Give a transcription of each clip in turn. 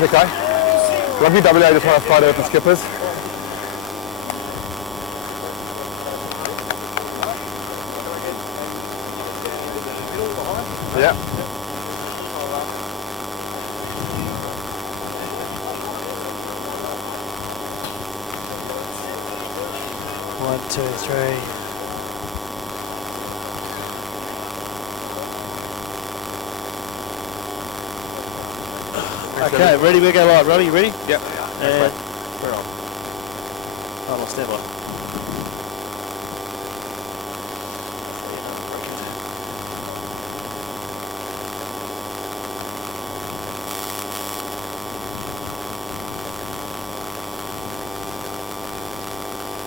Okay. Rugby WA just want to fight out the skippers. Yeah. One, two, three. Okay, ready? We go live. Robbie, you ready? Yep. And we're on. I'm on standby.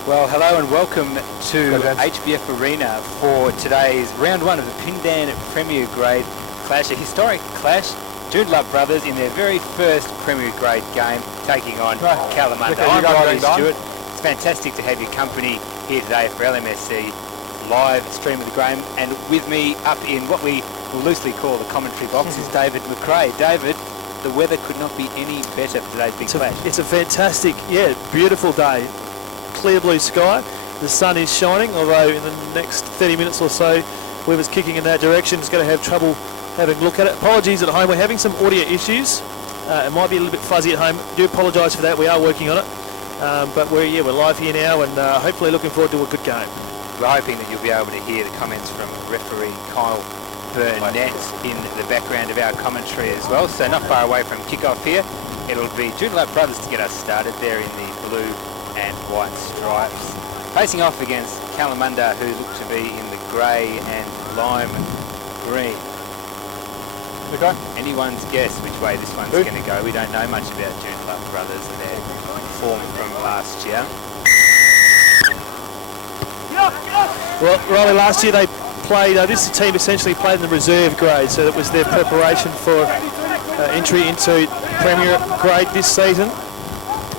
Well, hello and welcome to HBF Arena for today's round one of the Pindan Premier Grade Clash, a historic clash. Joondalup brothers in their very first Premier Grade game taking on Kalamunda. I'm Riley Stewart. It's fantastic to have your company here today for LMSC live stream of the game, and with me up in what we will loosely call the commentary box is David McRae. David, the weather could not be any better for today's big clash. It's a fantastic, beautiful day. Clear blue sky, the sun is shining, although in the next 30 minutes or so whoever's kicking in that direction is going to have trouble having a look at it. Apologies at home, we're having some audio issues. It might be a little bit fuzzy at home. Do apologise for that, we are working on it. But we're live here now, and hopefully looking forward to a good game. We're hoping that you'll be able to hear the comments from referee Kyle Burnett in the background of our commentary as well. So not far away from kick-off here. It'll be Joondalup brothers to get us started there in the blue and white stripes, facing off against Kalamunda, who look to be in the grey and lime green. Okay. Anyone's guess which way this one's going to go. We don't know much about Joondalup brothers and their form from last year. Well, Riley, last year they played, this team essentially played in the reserve grade, so that was their preparation for entry into Premier Grade this season.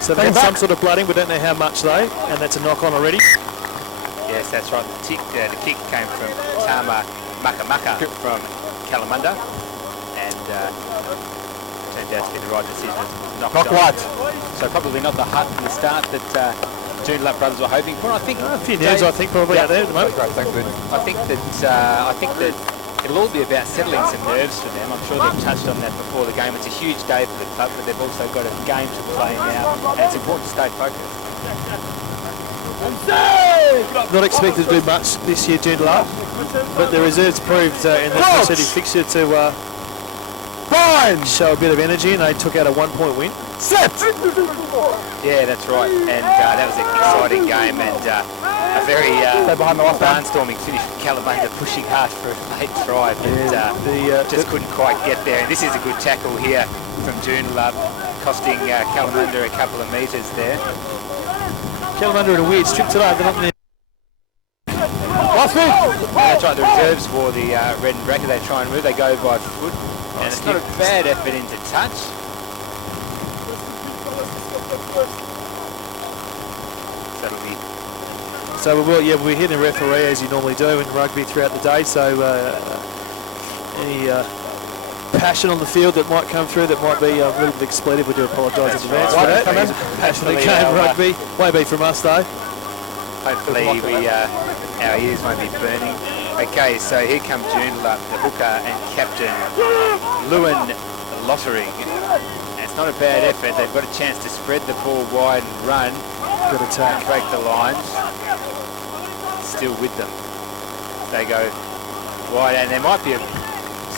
So they've had some sort of blooding, we don't know how much though, and that's a knock-on already. Yes, that's right. The kick came from Tama Makamaka from Kalamunda, and turned out to be the right decision. Knock white. So probably not the hut from the start that Joondalup brothers were hoping for. I think a few nerves, I think, probably out there at the moment. Great, thanks, I think that it'll all be about settling some nerves for them. I'm sure they've touched on that before the game. It's a huge day for the club, but they've also got a game to play now, and it's important to stay focused. Not expected to do much this year, Joondalup, but the reserves proved in the preceding fixture to show a bit of energy, and they took out a 1-point win. Set! Yeah, that's right, and that was an exciting game, and a very barnstorming finish with Kalamunda pushing hard for a late try, but just couldn't quite get there. And this is a good tackle here from Joondalup, costing Kalamunda a couple of metres there. Kalamunda in a weird strip today, they're not in there. That's right, the reserves wore the red and bracket. They try and move, they go by foot, and it's not a bad effort into touch. So we'll be hitting the referee as you normally do in rugby throughout the day. So any passion on the field that might come through that might be a little bit expletive, we do apologise in advance for that. Passionate game rugby, won't be from us though. Hopefully our ears won't be burning. Okay, so here comes Joondalup, the hooker and captain Lewin Lottering. And it's not a bad effort. They've got a chance to spread the ball wide and run. Good attack. Break the lines. Still with them. They go wide, and there might be a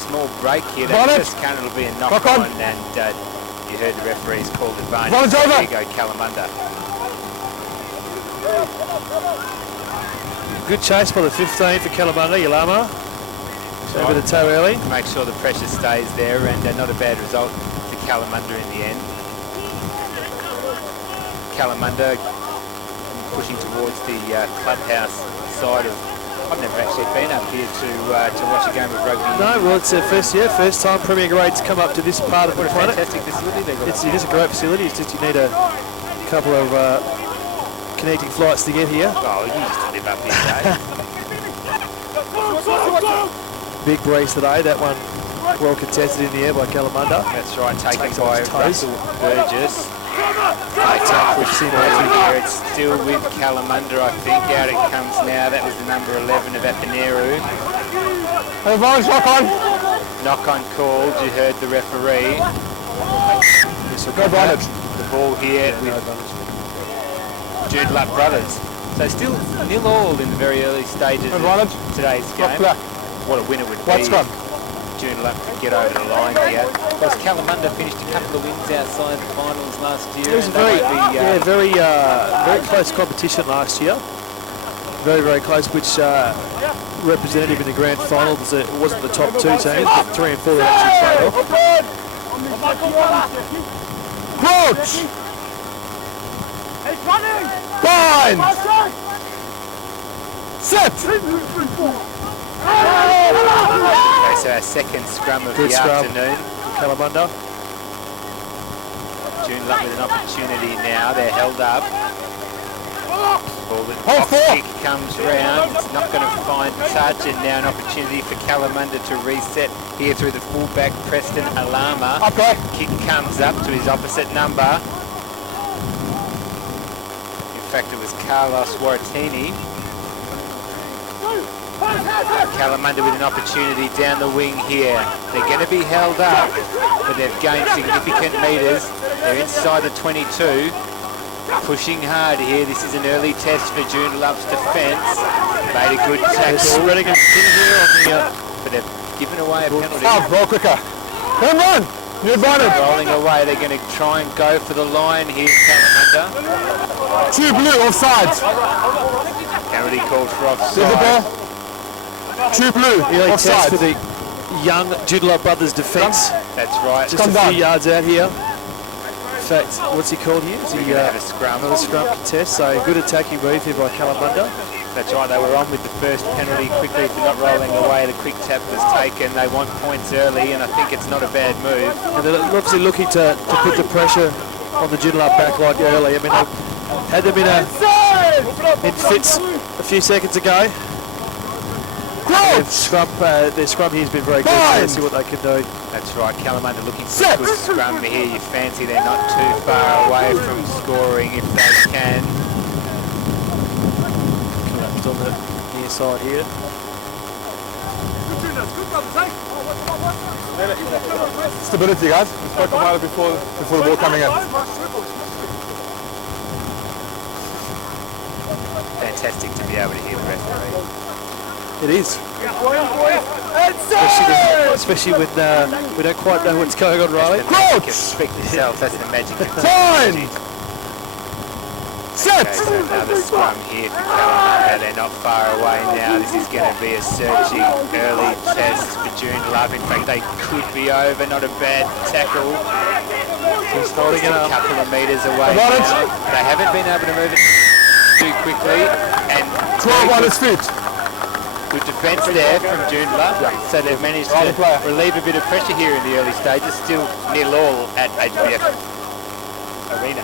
small break here. This current will be a knock on, and you heard the referees called advantage. There you go, Kalamunda. Good chase by the 15 for Kalamunda, Yalama. So a bit of toe early. Make sure the pressure stays there, and not a bad result for Kalamunda in the end. Kalamunda pushing towards the clubhouse side of. I've never actually been up here to watch a game of rugby. No, well, it's their first time Premier Grade's come up to this part of the planet. Fantastic facility they've got. It is a great facility. It's just you need a couple of connecting flights to get here. Oh, you used to live up here, Dave. Big breeze today. That one Well contested in the air by Kalamunda. That's right, taken Takes by off his toes. Russell Burgess. It's still with Kalamunda, I think. Out it comes now. That was the number 11 of Apineru. Advantage, knock on. Knock on called, you heard the referee. No advantage. The ball here with Joondalup brothers. So still 0-0 in the very early stages Advantage. of today's Knock game. black. What a winner would White be. scrum. Joondalup could get over the line here. Of course, Kalamunda finished a couple of wins outside the finals last year. It was a very, very close competition last year. Very, very close, which representative in the grand final was it wasn't the top 2 teams, but 3 and 4 that actually played off. Crouch. Bind. Set. Okay, so our second scrum of Good the scrum afternoon. from Kalamunda. Joondalup with an opportunity now. They're held up. Ball with Hold box four. kick comes round. It's not going to find touch, and now an opportunity for Kalamunda to reset here through the fullback Preston Alama. Okay. Kick comes up to his opposite number. In fact, it was Carlos Waratini. Kalamunda with an opportunity down the wing here. They're going to be held up, but they've gained significant metres. They're inside the 22. Pushing hard here. This is an early test for Joondalup's defence. Made a good tackle. Spreading a pin here on the... But they've given away a penalty. Roll quicker. Run. New advantage. Rolling away. They're going to try and go for the line here, Kalamunda. 2 blue offside. Penalty called for There's the offside. ball. 2 blue Early test offside. for the young Joondalup brothers defence. That's right. Just Come a down. few yards out here. In fact, what's he called here? Is he We're going to have a scrum. another scrum contest? So good attacking move here by Kalamunda. That's right, they were on with the first penalty quickly for not rolling away. The quick tap was taken. They want points early, and I think it's not a bad move. And they're obviously looking to put the pressure on the Joondalup back line early. I mean, had there been in fits a few seconds ago, their scrum here has been very good. So let's see what they can do. That's right, Kalamunda looking for a good scrum here. You fancy they're not too far away from scoring if they can. Collapsed on the near side here. Stability, guys. We spoke about it before the ball coming in. Fantastic to be able to hear the referee. It is. Especially when we don't quite know what's going on, Riley. Speak yourself, that's the magic of Fine. Set. Okay, so another scrum here for Kalamunda. They're not far away now. This is going to be a searching early test for Joondalup. In fact, they could be over. Not a bad tackle. Just holding it a couple of metres away now. They haven't been able to move it too quickly. And 12 on his feet. good defence there from Joondalup. So they've managed to relieve a bit of pressure here in the early stages. Still 0-0 at HBF Arena.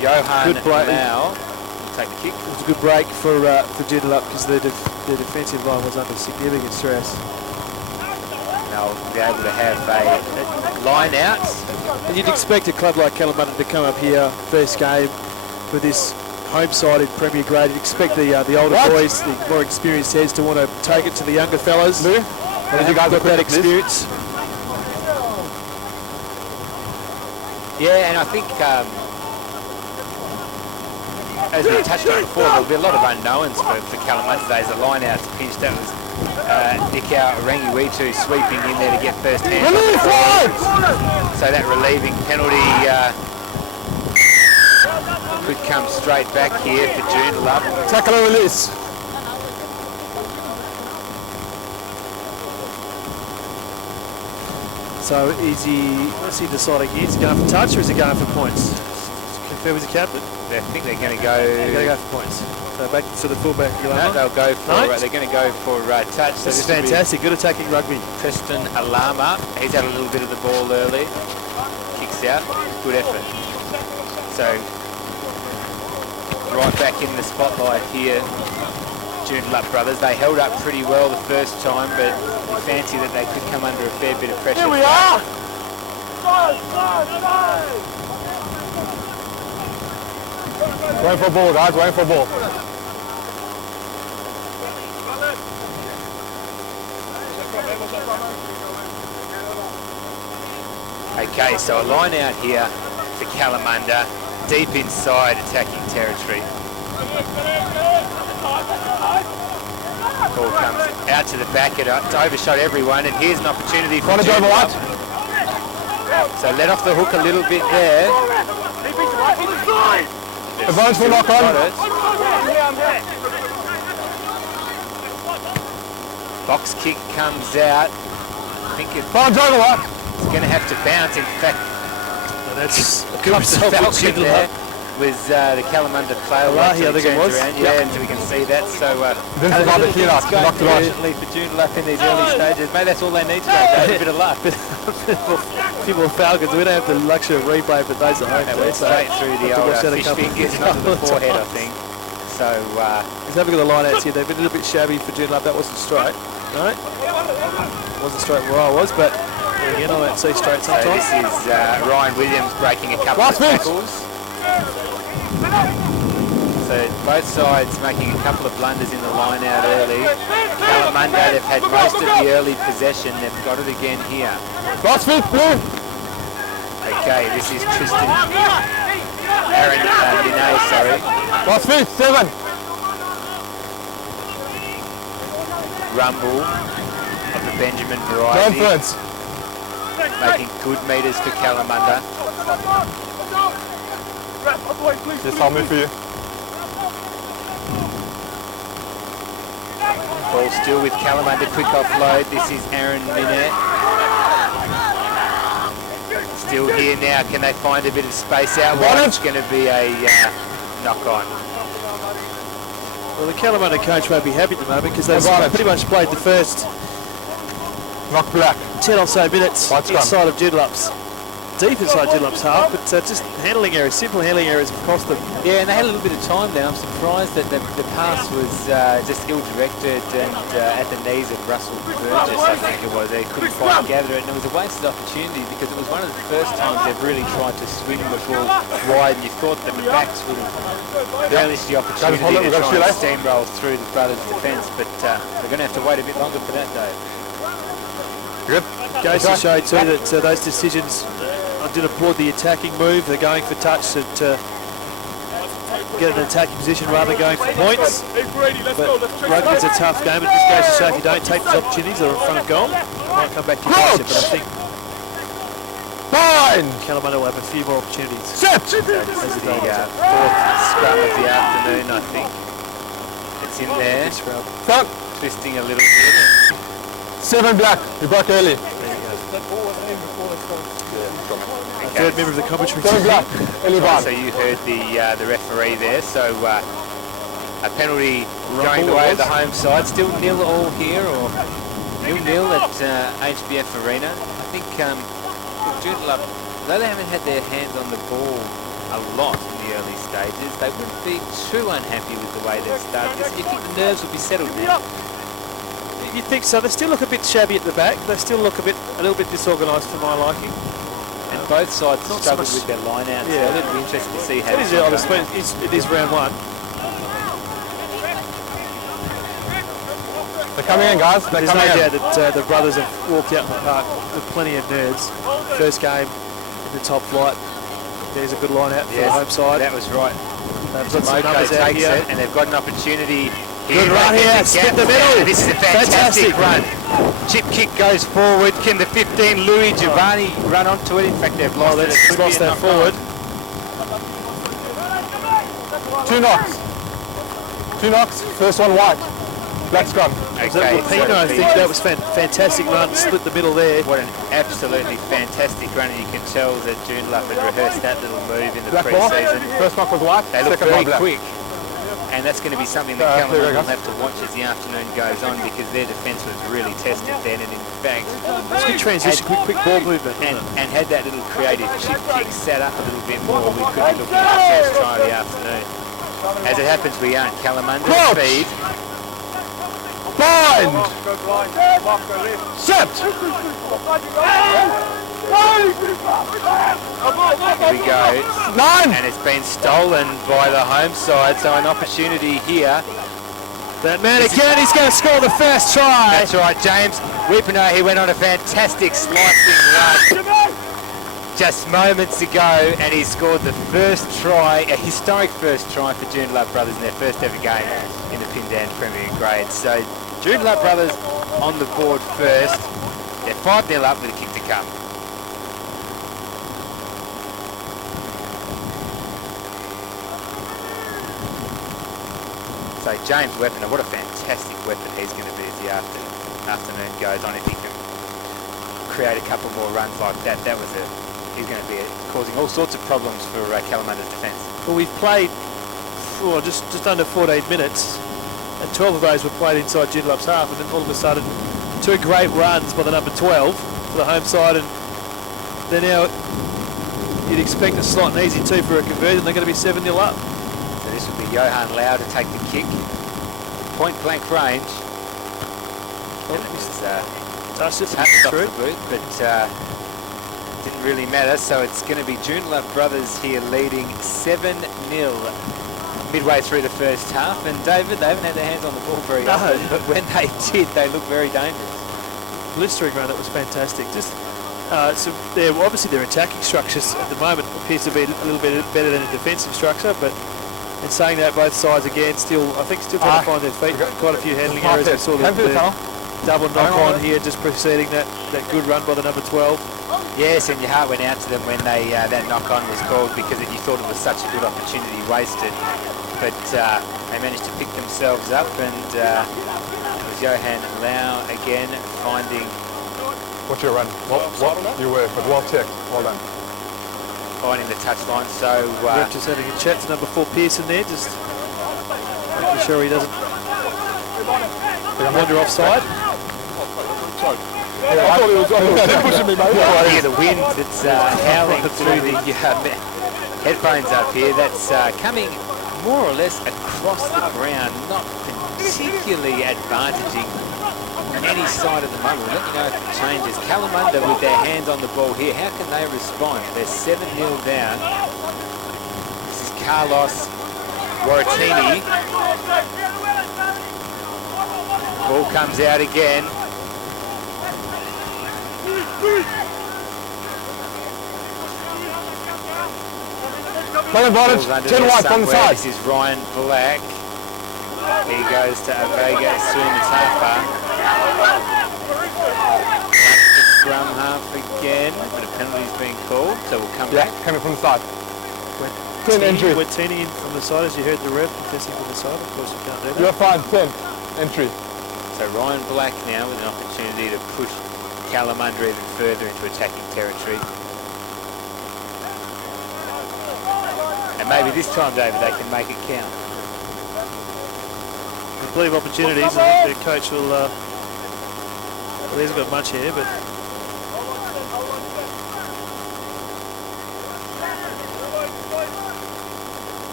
Johan Good break. now take the kick. It was a good break for Joondalup because their defensive line was under significant stress. They'll be able to have a line out. And you'd expect a club like Kalamunda to come up here first game with this home side in Premier Grade. You'd expect the older boys, the more experienced heads, to want to take it to the younger fellas. They haven't got that experience. Yeah, and I think, as we touched on before, there'll be a lot of unknowns for Kalamunda today as the line-out's pinched. That was Nikau Rangiwitu sweeping in there to get first hand. So that relieving penalty could come straight back here for Joondalup. Tackle and release. So is he, what's he deciding here? Is he going for touch or is he going for points? Confirm with the captain. I think they're going to go... They're going to go for points. So back to the fullback. No, they'll go for... they're going to go for touch. So this is fantastic. Good attacking rugby. Preston Alama. He's had a little bit of the ball early. Kicks out. Good effort. So right back in the spotlight here Joondalup brothers. They held up pretty well the first time, but we fancy that they could come under a fair bit of pressure. Here we are! Going for a ball, guys, going for a ball. Okay, so a line out here for Kalamunda, deep inside attacking territory. Ball comes out to the back, it's overshot everyone, and here's an opportunity for Joondalup. So let off the hook a little bit there. Advantage for knock on. Box kick comes out. I think it's going to have to bounce. In fact, That's a comes good the result for Falcon there Joondalup. with the Kalamunda player. Alahi, I think it was. Yeah, and so we can see that. So Didn't a forget little the key out, bit's going knocked it out. brilliantly for Joondalup in these early stages. Maybe that's all they need to go. A bit of luck. People of Falcons, we don't have the luxury of replay, but those at home. That went straight through the old fish fingers and onto the forehead, I think. So let's have a look at the line-outs here. They've been a little bit shabby for Joondalup. That wasn't straight, right? Wasn't straight where I was, but again, I don't see straight So sometimes. this is Ryan Williams breaking a couple of tackles. So both sides making a couple of blunders in the line out early. Kalamunda, they've had most of the early possession. They've got it again here. Last feet, blue. Okay, this is Tristan. Aaron Linay, sorry. Last feet, 7. Rumble of the Benjamin variety. Conference. Making good meters for Kalamunda. Just I'll move for you. Ball still with Kalamunda, quick offload. This is Aaron Minette. Still here now. Can they find a bit of space out wide? It's going to be a knock on. Well, the Kalamunda coach won't be happy at the moment because they've pretty much played the first Knock black. 10 or so minutes Wide scrum. inside of Joondalup's, deep inside Joondalup's half, but just handling errors, simple handling errors across them. Yeah, and they had a little bit of time there. I'm surprised that the pass was just ill-directed and at the knees of Russell Burgess, I think it was. They couldn't quite gather it, and it was a wasted opportunity because it was one of the first times they've really tried to swing the ball wide, and you thought that the backs would have relished the opportunity to try and steamroll through the brothers' defence, but they're going to have to wait a bit longer for that, Dave. Good. Goes to show too that those decisions, I did applaud the attacking move. They're going for touch to get an attacking position rather than going for points. But rugby's a tough game, and this goes to show if you don't take these opportunities, they're in front of goal. Might come back to you, but I think Kalamunda will have a few more opportunities. Set! This is the fourth scrum of the afternoon, I think. It's in there, Front. twisting a little bit. 7 black. You broke early. Third member of the commentary 7 black. Early bar. So you heard the referee there. So a penalty going the way of the home side. Still 0-0 here, or 0-0 at HBF Arena. I think Joondalup, though they haven't had their hands on the ball a lot in the early stages, they wouldn't be too unhappy with the way they've started. You think the nerves would be settled now? You think so? They still look a bit shabby at the back. They still look a little bit disorganised for my liking. And both sides Not struggled so much- with their line-outs. Yeah. So it'll be interesting to see how It is, this one I goes. suppose it is round one. They're coming in, guys. They're There's no coming doubt in. that the brothers have walked out in the park with plenty of nerves. First game in the top flight. There's a good line out for the home side. That was right. They've got some Moko numbers out takes here. it, and they've got an opportunity. Good run here, split the middle. This is a fantastic run. Chip kick goes forward. Can the 15 Louis Giovanni run onto it? In fact, they've lost it. They've lost that forward. 2 knocks. 2 knocks. First one white. Black scrum. Was that Rapino? I think that was fantastic run. Split the middle there. What an absolutely fantastic run, and you can tell that Joondalup had rehearsed that little move in the Black ball. pre-season. First knock was white. They look Second very one black. quick, and that's going to be something that There we Kalamunda go. will have to watch as the afternoon goes on, because their defence was really tested then, and in fact, It's good transition, quick ball movement. and had that little creative chip kick set up a little bit more, we could be looking at the first try of the afternoon. As it happens, we aren't. Kalamunda feed. Bind! Set! Here we go. 9! And it's been stolen by the home side, so an opportunity here. That man again, he's going to score the first try. That's right, James Whippener, he went on a fantastic slicing run just moments ago, and he scored the first try, a historic first try for Joondalup Brothers in their first ever game in the Pindan Premier Grade. So Joondalup Brothers on the board first. They're 5-0 up with a kick to come. So James Whippener, what a fantastic weapon he's going to be as the afternoon goes on. If he can create a couple more runs like that, he's going to be causing all sorts of problems for Kalamunda's defence. Well, we've played just under 14 minutes, and 12 of those were played inside Joondalup's half, and then all of a sudden, 2 great runs by the number 12 for the home side, and they're now, you'd expect a slot and easy 2 for a conversion. They're going to be 7-0 up. So this will be Johan Lau to take the kick. Point blank range. Oh, he's touched it, off the boot, but didn't really matter. So it's going to be Joondalup Brothers here leading 7-0 midway through the first half. And David, they haven't had their hands on the ball very often, but when they did, they looked very dangerous. Blistering run, that was fantastic. Just so obviously their attacking structures at the moment appears to be a little bit better than a defensive structure, but in saying that, both sides again still trying to find their feet. Quite a few handling errors. We saw the double knock on here just preceding that good run by the number 12. Yes, and your heart went out to them when they that knock on was called, because you thought it was such a good opportunity wasted. But they managed to pick themselves up, and it was Johan Lau again finding. What's your run? What you were, but well checked. Well done. Finding the touchline. So just having a chat to number 4 Pearson there, just making sure he doesn't wander offside. I thought he was pushing me, mate. Yeah, the wind that's howling through the headphones up here, that's coming more or less across the ground, not particularly advantaging any side at the moment. We'll let you know if it changes. Kalamunda with their hands on the ball here, how can they respond? They're 7-0 down. This is Carlos Waratini. Ball comes out again. Ball advantage, 10 wide from the side. This is Ryan Black. He goes to Avega Sunitapa. Scrum half again, but a penalty's being called, so we'll come back. Coming from the side. 10 entry. We're teeny in from the side, as you heard the ref confessing from the side. Of course, you can't do that. You're fine, 10 entry. So Ryan Black now with an opportunity to push Kalamunda even further into attacking territory. And maybe this time, David, they can make it count. Plenty of opportunities. I think the coach will. Well, he hasn't got much here, but.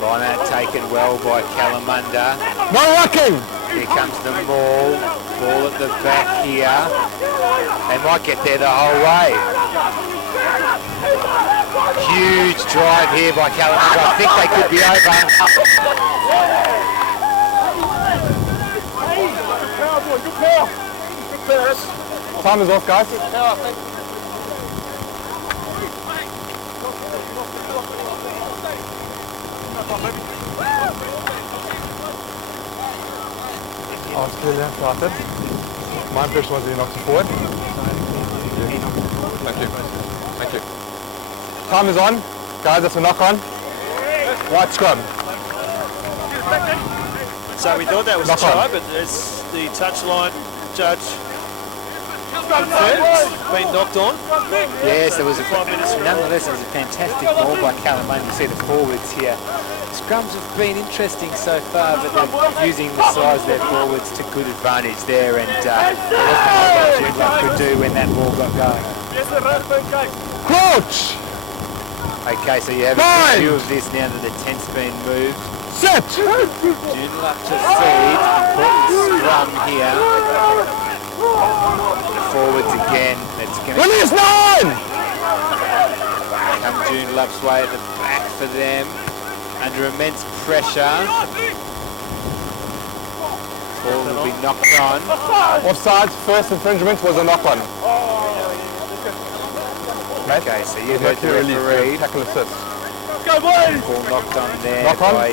Line out taken well by Kalamunda. No rocking! Here comes the maul. Ball at the back here. They might get there the whole way. Huge drive here by Kalamunda. I think they could be over. Time is off, guys. Australia started. My impression was he knocked it forward. Thank you. Thank you. Time is on. Guys, that's a knock on. White scrum. So we thought that was knock a try, on. but it's the touchline judge Been knocked on. Yes, nonetheless, it was a fantastic ball by Kalamunda. You see the forwards here. Scrums have been interesting so far, but they're using the size of their forwards to good advantage there, and what Joondalup could do when that ball got going. Coach! Okay, so you have a view of this now that the tent's been moved. Set! Joondalup to feed, important scrum here. The forwards again, it's going to Release 9! come Joondalup's way at the back for them. Under immense pressure. Ball will be knocked on. Offside, first infringement was a knock-on. Okay, so you heard the referee. Tackle assist. Ball knocked on there Knock on. by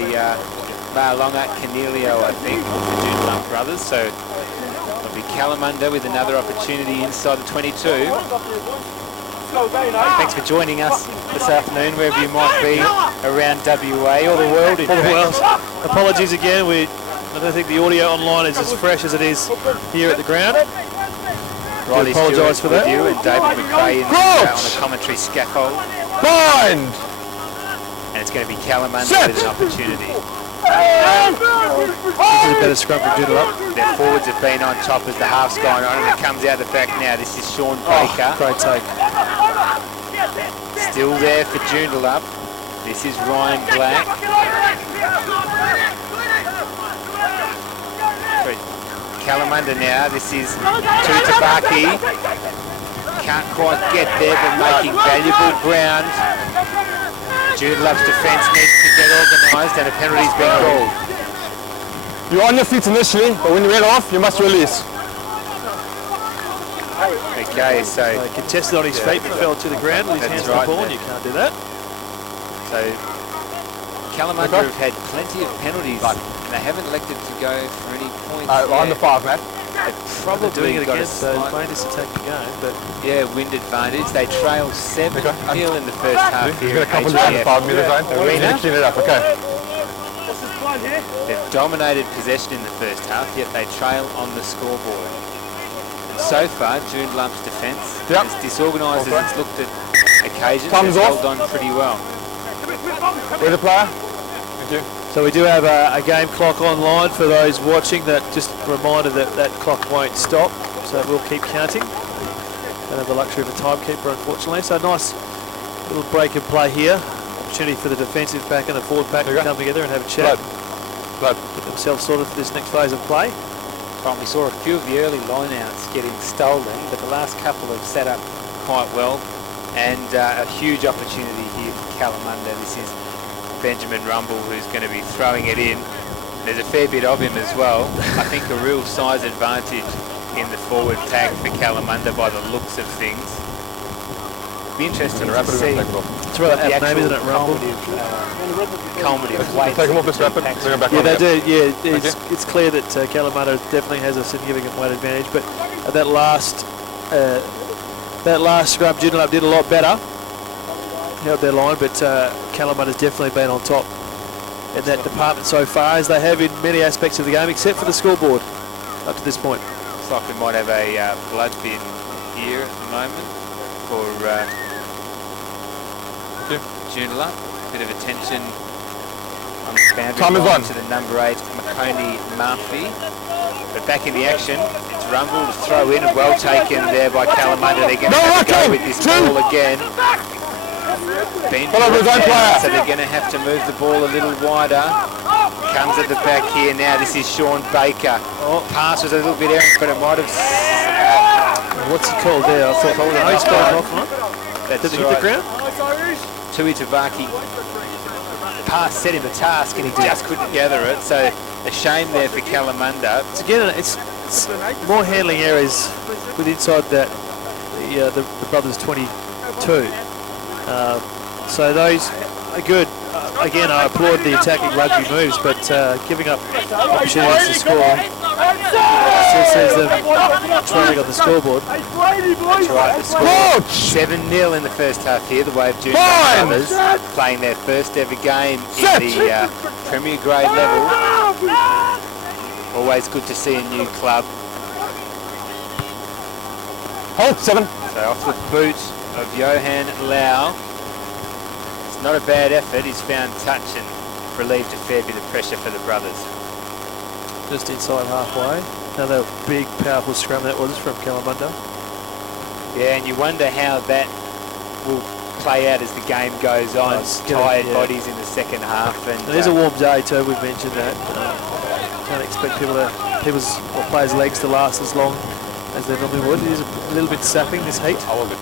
Barlonga Canelio, I think, of the Joondalup brothers. So it'll be Kalamunda with another opportunity inside the 22. Thanks for joining us this afternoon, wherever you might be around WA or the world. Apologies again. I don't think the audio online is as fresh as it is here at the ground. Riley apologise for that. You and David McRae on the commentary scaffold. Bind! And it's going to be Kalamunda with an opportunity. This is a better scrum from Joondalup. Their forwards have been on top as the half's gone on, and it comes out the back now. This is Sean Baker. Great take. Still there for Joondalup. This is Ryan Black. For Kalamunda now. This is Tutabaki. Can't quite get there, but making valuable ground. Joondalup's defence needs to get organised, and a penalty's been called. You're on your feet initially, but when you get off, you must release. Okay, so contested on his feet, but fell to the ground with his hands on the ball, and you can't do that. So Kalamunda have had plenty of penalties, and they haven't elected to go for any points. On the 5, Matt. They've probably doing it got against Plaintiffs to take the game, but wind advantage. They trailed 7-0 in the first half You've here got a couple at in the 5 metre zone. We need to clean it up, okay. They've dominated possession in the first half, yet they trail on the scoreboard. And so far, Joondalup's defence, as disorganised as it's looked at occasions, has held on pretty well. Where's the player? Thank you. So we do have a game clock online for those watching. That just a reminder that clock won't stop, so we'll keep counting. Don't have the luxury of a timekeeper, unfortunately. So nice little break and play here. Opportunity for the defensive pack and the forward pack to come together and have a chat. Get themselves sorted for this next phase of play. We saw a few of the early lineouts getting stolen, but the last couple have set up quite well. And a huge opportunity here for Kalamunda. This is Benjamin Rumble, who's going to be throwing it in. There's a fair bit of him as well. I think a real size advantage in the forward pack for Kalamunda by the looks of things. Be interesting to see It's right the name, isn't it, Rumble? Culminative weight. Take them off this weapon. Bring them back on. They do. Yeah, it's clear that Kalamunda definitely has a significant weight advantage. But that last scrum, Joondalup did a lot better. Held their line, but Kalamunda's definitely been on top in that department so far, as they have in many aspects of the game, except for the scoreboard up to this point. Looks like we might have a blood bin here at the moment for Joondalup. Bit of attention on the boundary line to the number 8, Makoni Murphy. But back in the action, it's Rumble to throw in, and well taken there by Kalamunda. They're going to have to go with this ball again. So they're going to have to move the ball a little wider. Comes at the back here now. This is Sean Baker. Pass was a little bit errant, but it might have... What's he called there? I thought he's gone off. Did he hit the ground? Tui Tavaki pass set him the task, and he just couldn't gather it. So a shame there for Kalamunda. It's more handling errors with inside that the brothers 22. So those are good. Again, I applaud the attacking rugby moves, but giving up opportunities to score still sees them trailing on the scoreboard. That's right, the score 7-0 in the first half here. The way of Joondalup brothers playing their first ever game in the Premier Grade level. Always good to see a new club Hold, 7. So off the boot of Johan Lau. It's not a bad effort. He's found touch and relieved a fair bit of pressure for the brothers. Just inside halfway. Another big, powerful scrum that was from Kalamunda. Yeah, and you wonder how that will play out as the game goes on. It's gonna- Tired yeah. bodies in the second half. And It is a warm day too, we've mentioned that. Can't expect players' legs to last as long as they normally would. It is a little bit sapping, this heat. I will be.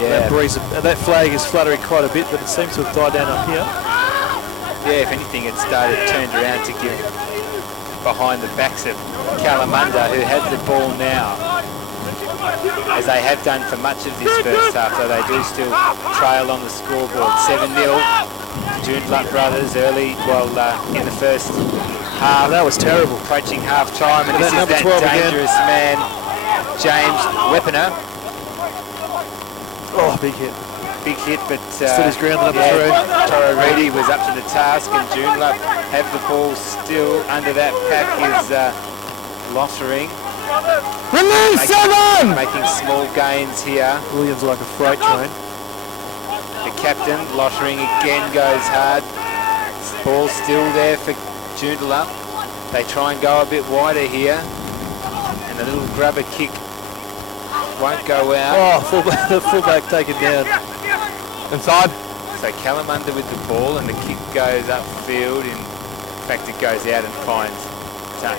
yeah, That breeze, that flag is fluttering quite a bit, but it seems to have died down up here. yeah, if anything, it turned around to give behind the backs of Kalamunda, who has the ball now, as they have done for much of this first half, though they do still trail on the scoreboard. 7-0, Joondalup brothers early, in the first half. That was terrible. Approaching half-time, and That this is number that 12 again. dangerous man, James Weaponer. Oh, big hit. Big hit, but Stood his ground, the number 3. Toro Reedy was up to the task, and Joondalup have the ball still under that pack is Lottering. Release 7! Making small gains here. Williams like a freight train. The captain, Lottering, again goes hard. Ball still there for Joondalup. They try and go a bit wider here. And the little grubber kick won't go out. Oh, the fullback taken down. Inside. So Kalamunda with the ball, and the kick goes upfield. In fact, it goes out and finds touch.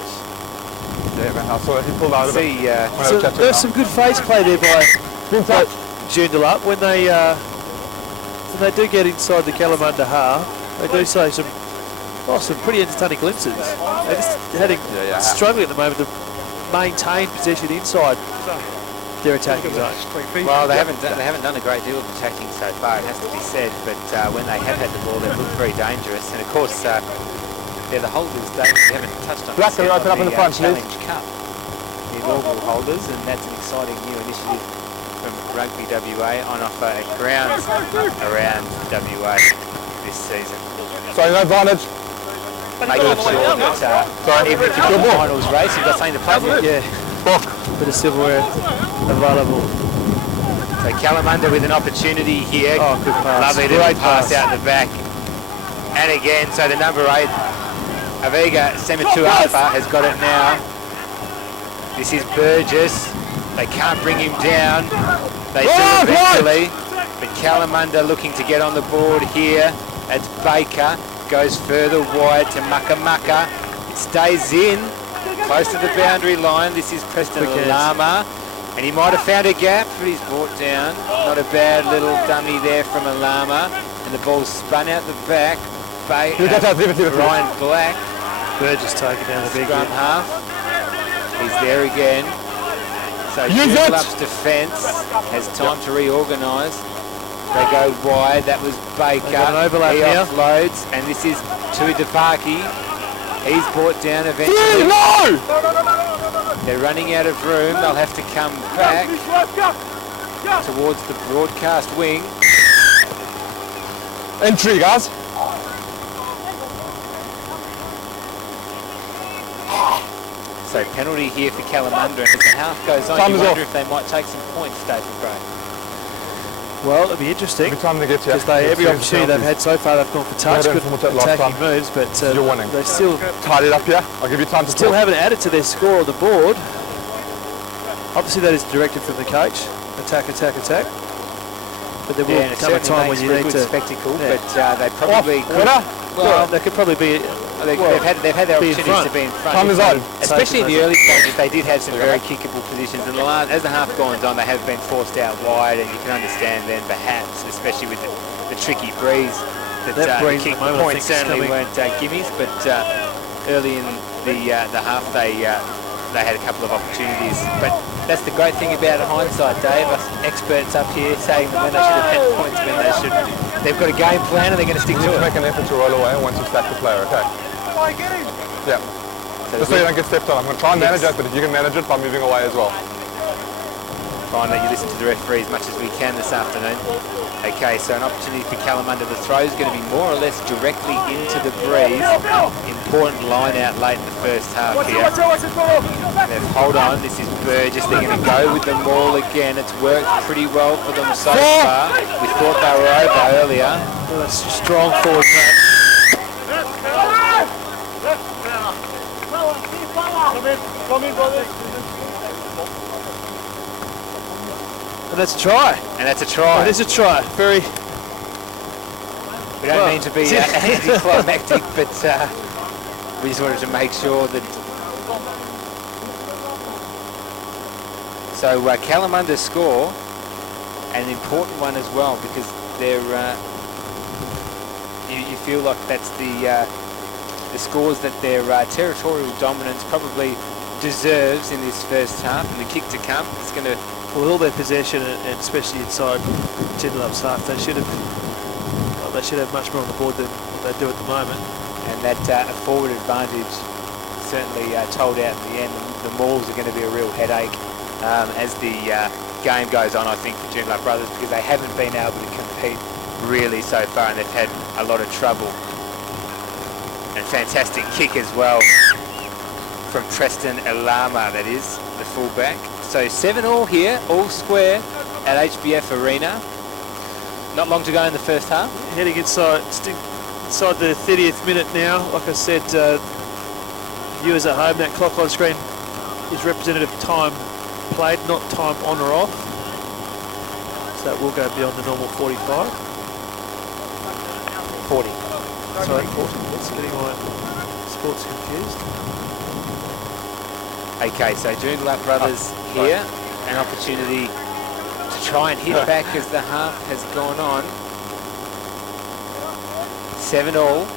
Yeah, man, I saw it. He pulled out of it. See, So there's some good face play there by Inside. Joondalup when they do get inside the Kalamunda half. They do say some pretty entertaining glimpses. They're just struggling at the moment to maintain possession inside their attacking zone. well, they haven't done a great deal of attacking so far, it has to be said. But when they have had the ball, they've looked very dangerous. And of course, they're the holders, Dave. We haven't touched on Black, this yet, open up in the front, please. Challenge Cup, the inaugural holders, and that's an exciting new initiative from Rugby WA on offer at grounds around WA this season. Sorry, no advantage. Making sure that even if you're in the finals race, you've got something to play for. Yeah, bit of silverware available. So Kalamunda with an opportunity here. Oh, good pass. Lovely little Great pass pass. out the back. And again, so the number 8, Aviga Semituapa, has got it now. This is Burgess. They can't bring him down. They do eventually. But Kalamunda looking to get on the board here. That's Baker. Goes further wide to Mucka. It stays in, close to the boundary line. This is Preston Alama. And he might have found a gap, but he's brought down. Not a bad little dummy there from Alama. And the ball's spun out the back. Ryan Black. Burgess taking down the big Scrum one. half. He's there again. So Joondalup's defence has time to reorganise. They go wide. That was Baker. Got an overlap he here. offloads, and this is Tuidapaki. He's brought down eventually. No! They're running out of room. They'll have to come back towards the broadcast wing. Entry, guys. So penalty here for Kalamunda, and as the half goes on, Time you is wonder off. if they might take some points, David Gray. Well, it'll be interesting. Every time they get you. Because every opportunity they've had so far, they've gone for touch, Yeah, good from what that last attacking time. moves, but You're winning. they still Tidy it up here. I'll give you time to talk. haven't added to their score on the board. Obviously, that is directed from the coach. Attack. But there will and it come a certainly time when makes you for a need good to. spectacle, Yeah. but they probably could. Winner. Well, there could probably be. They've had their be in opportunities front. to be in front. Time is on. Especially in the early stages, they did have some very kickable positions. And as the half gone on, they have been forced out wide, and you can understand then, perhaps, especially with the tricky breeze, that That the breeze at kick the moment, I points think, is certainly coming. weren't gimmies. But early in the half, they had a couple of opportunities. But that's the great thing about hindsight, Dave. Us experts up here saying when they should have had points, when they shouldn't. They've got a game plan, and they're going to stick You need to to it. make an effort to roll away once you stack the player, okay? Yeah. So Just so you don't get stepped on. I'm going to try and manage Yes. it, but if you can manage it by moving away as well. find that you listen to the referee as much as we can this afternoon. Okay, so an opportunity for Kalamunda. The throw is going to be more or less directly into the breeze. Important line out late in the first half here. Hold on, this is Burgess. They're going to go with the maul again. It's worked pretty well for them so far. We thought they were over earlier. Well, that's strong forward play. And that's a try. And that's a try. It is a try. Very. We don't mean to be anticlimactic, but we just wanted to make sure that. So Kalamunda score, an important one as well, because they're. You feel like that's the scores that their territorial dominance probably deserves in this first half, and the kick to come is going to. With all their possession, and especially inside Joondalup's half, they should have much more on the board than they do at the moment. And that forward advantage certainly told out in the end. The mauls are going to be a real headache as the game goes on, I think, for Joondalup Brothers, because they haven't been able to compete really so far, and they've had a lot of trouble. And fantastic kick as well from Preston Elama, that is, the fullback. So 7-all here, all square at HBF Arena. Not long to go in the first half. Heading inside the 30th minute now. Like I said, viewers at home, that clock on screen is representative of time played, not time on or off. So that will go beyond the normal 45. 40. Sorry, 40. That's getting my sports confused. Okay, so Joondalup Brothers here, an opportunity to try and hit back as the half has gone on. 7-all.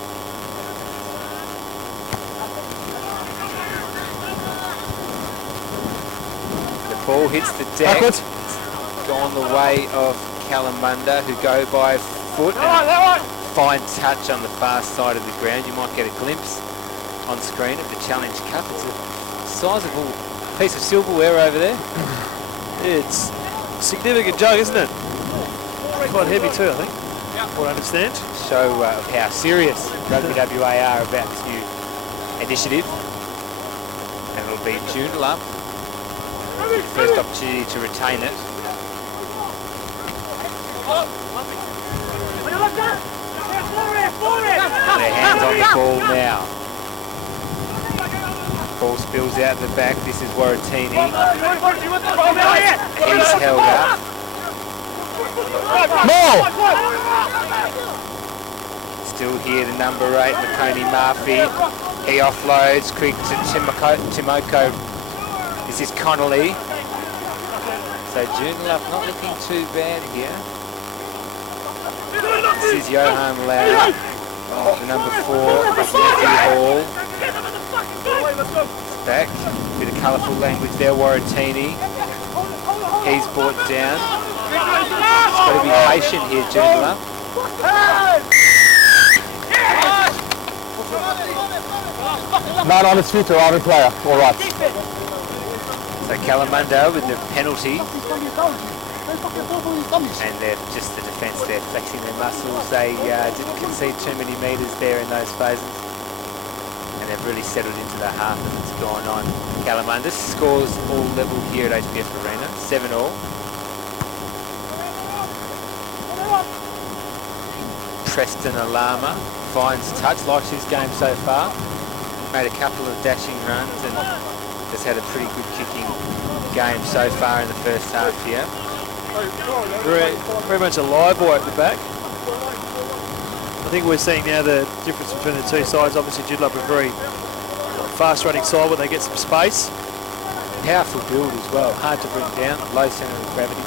The ball hits the deck. It's gone the way of Kalamunda, who go by foot. And fine touch on the far side of the ground. You might get a glimpse on screen of the Challenge Cup. It's a sizable piece of silverware over there. It's a significant jug, isn't it? Quite heavy too, I think. What I understand. Show how serious Rugby WA are about this new initiative. And it'll be Joondalup. First opportunity to retain it. And their hands on the ball now. Ball spills out the back. This is Waratini. He's held up. Still here, the number 8, Makoni Murphy. He offloads quick to Timoko. This is Connolly. So Joondalup not looking too bad here. This is Johan Lau. The number 4, Matthew Hall. Back. Bit of colourful language there, Waratini. He's brought down. It's got to be patient here, Joondalup. Man on his feet around the player, all right. So Kalamunda with the penalty. And they're just the defence, they're flexing their muscles. They didn't concede too many metres there in those phases. And they've really settled into the half that's gone on. Kalamunda scores all level here at HBF Arena, 7-all. Preston Alama finds touch, likes his game so far. Made a couple of dashing runs and has had a pretty good kicking game so far in the first half here. Very much a live boy at the back. I think we're seeing now the difference between the two sides. Obviously Joondalup are very fast running side when they get some space. Powerful build as well, hard to bring down, low centre of gravity.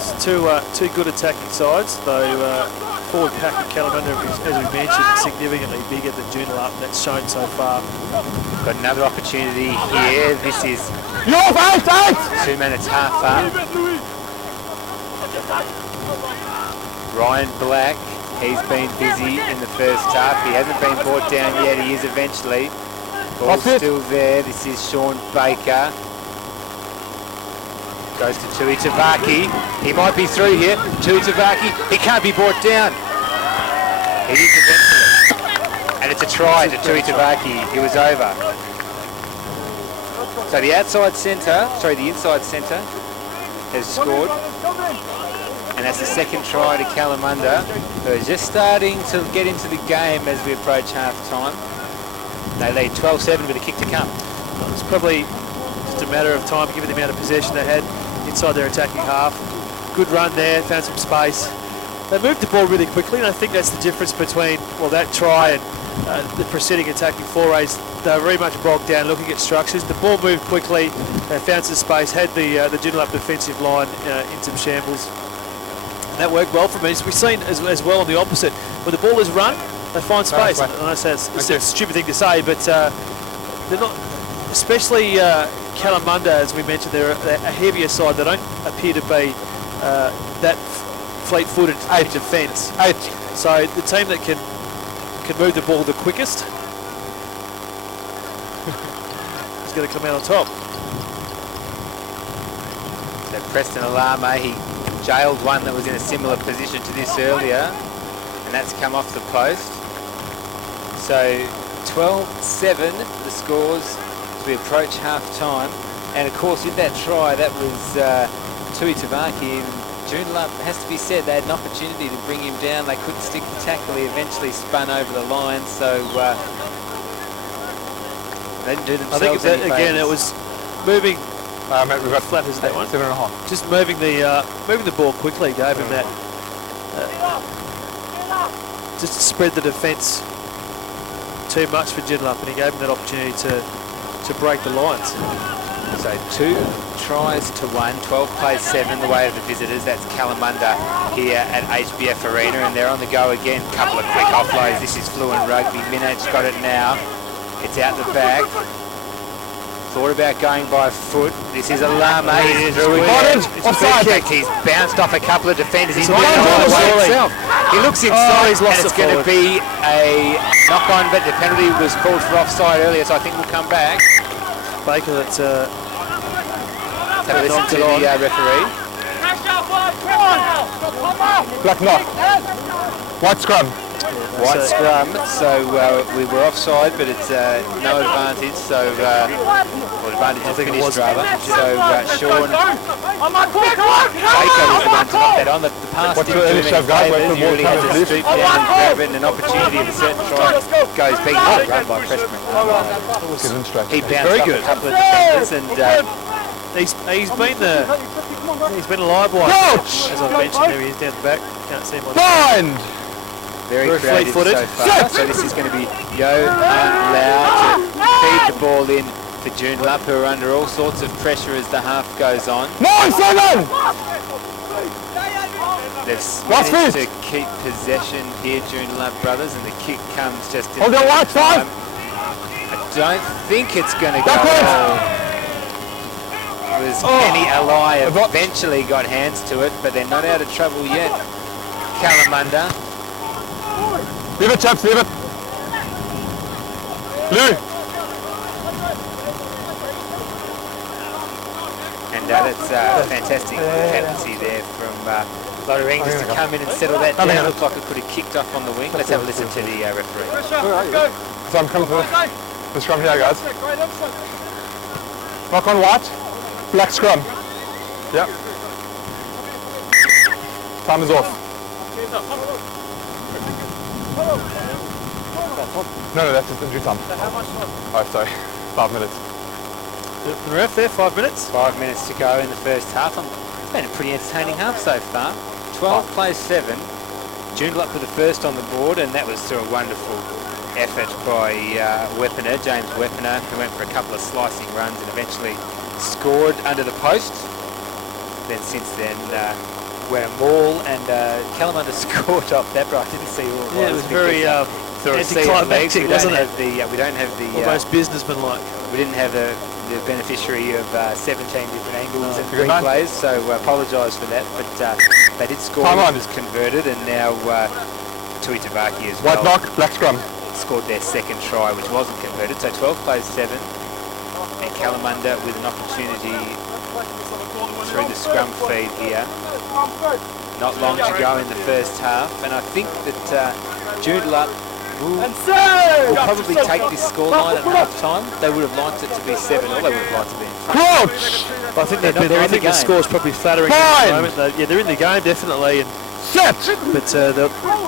It's two good attacking sides, though forward pack of Kalamunda, as we mentioned, significantly bigger than Joondalup, and that's shown so far. Got another opportunity here. This is 2 minutes half up. Ryan Black, he's been busy in the first half. He hasn't been brought down yet. He is eventually. Ball's still there. This is Sean Baker. Goes to Tui Tavaki. He might be through here. Tui Tavaki. He can't be brought down. He is eventually. And it's a try to Tui Tavaki. He was over. So the inside centre has scored. And that's the second try to Kalamunda, who are just starting to get into the game as we approach half-time. They lead 12-7 with a kick to come. Well, it's probably just a matter of time given the amount of possession they had inside their attacking half. Good run there, found some space. They moved the ball really quickly, and I think that's the difference between, well, that try and the preceding attacking forays. They were very much bogged down looking at structures. The ball moved quickly, they found some space, had the Joondalup defensive line in some shambles. And that worked well for me. We've seen as well on the opposite. When the ball is run, they find space. And I know it's a stupid thing to say, but they're not, especially Kalamunda, as we mentioned, they're a heavier side. They don't appear to be that fleet-footed in defence. So the team that can move the ball the quickest is going to come out on top. So Preston Alame, he jailed one that was in a similar position to this earlier, and that's come off the post. So 12-7 the scores as we approach half-time. And of course with that try, that was Tui Tavaki. Joondalup, has to be said, they had an opportunity to bring him down. They couldn't stick the tackle. He eventually spun over the line, so they didn't do themselves any favours. Again, it was moving. Mate, we've got flat as that one. 7.5. Just moving the ball quickly gave him that. Just to spread the defence too much for Joondalup, and he gave him that opportunity to break the lines. So 2 tries to 1, 12 plays 7 the way of the visitors. That's Kalamunda here at HBF Arena, and they're on the go again. Couple of quick offloads. This is Fluent Rugby. Minaj's got it now. It's out the back. Thought about going by foot. This is Alame. He's bounced off a couple of defenders. He's moving on by himself. He looks inside, and it's going to be a knock-on, but the penalty was called for offside earlier, so I think we'll come back. Baker, that's have a listen to the referee. Black knock. White scrum. White scrum, so we were offside, but it's no advantage, so advantage is finished rather. So Sean Baker was the one to knock that on. The pass didn't do any favours. You really had to stoop down and grab it, and an opportunity of a certain try goes big run by Preston. He bounced off a couple of defenders, and he's been a live wire. As I mentioned, there he is down the back. Can't see him on Bind! Very creative so far. So this is going to be Johan Lau to feed the ball in for Joondalup, who are under all sorts of pressure as the half goes on. 9-7! They've managed to keep possession here, Joondalup brothers, and the kick comes just in Hold on, white time. I don't think it's going to go well. It was Kenny Alai eventually got hands to it, but they're not out of trouble yet. Kalamunda. Leave it, chaps, leave it. Lou. And that's fantastic captaincy there from Lotterings just to come in and settle that down. Looked like it could have kicked off on the wing. Let's have a listen to the referee. So I'm coming to the scrum here, guys. Knock on white. Black scrum. Yep. Time is off. No, that's just injury time. How much time? Oh, sorry. 5 minutes. The ref there, 5 minutes? 5 minutes to go in the first half. It's been a pretty entertaining half so far. 12 plays 7. Joondalup were the first on the board, and that was through a wonderful effort by James Weaponer, who went for a couple of slicing runs and eventually scored under the post. Then since then, went a maul, and Kalamunda scored off that, but I didn't see all. Yeah, it was very anticlimactic, wasn't it? We don't have the almost businessman-like. We didn't have the beneficiary of 17 different angles and replays, so apologise for that. But they did score. It was converted, and now Tui Tavaki as well. White knock, black scrum. Scored their second try, which wasn't converted. So 12 plays 7, and Kalamunda with an opportunity through the scrum feed here. Not long to go in the first half, and I think that Joondalup will probably take this scoreline at half time. They would have liked it to be 7, or they would have liked to be in front. Crouch! I think I think the score's probably flattering at the moment. Yeah, they're in the game definitely, and Set! but the play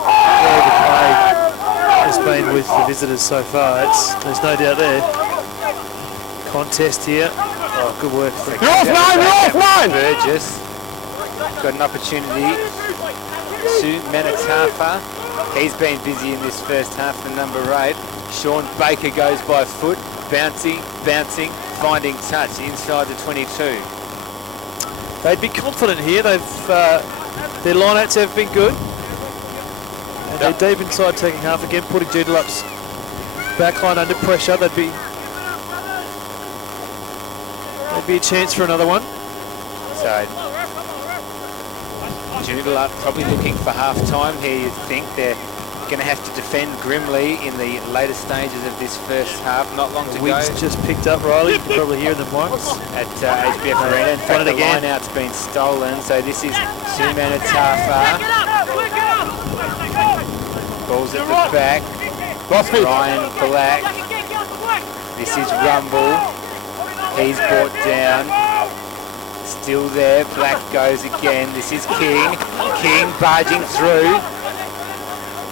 has been with the visitors so far. There's no doubt there. Contest here. Oh, good work. You're off line! Burgess got an opportunity. Sue Manatafa. He's been busy in this first half for number 8. Sean Baker goes by foot, bouncing, finding touch inside the 22. They'd be confident here. They've their lineouts have been good, and they're deep inside taking half again, putting Joondalup's backline under pressure. There'd be a chance for another one. So Joondalup probably looking for half time here. You'd think they're going to have to defend grimly in the later stages of this first half. Not long to go. Wings just picked up, Riley. You can probably hear the mics. At HBF Arena. In fact, the line-out's been stolen. So this is Sumana Tafa. Balls at the back. Ryan Black. This is Rumble. He's brought down. Still there. Black goes again. This is King. King barging through.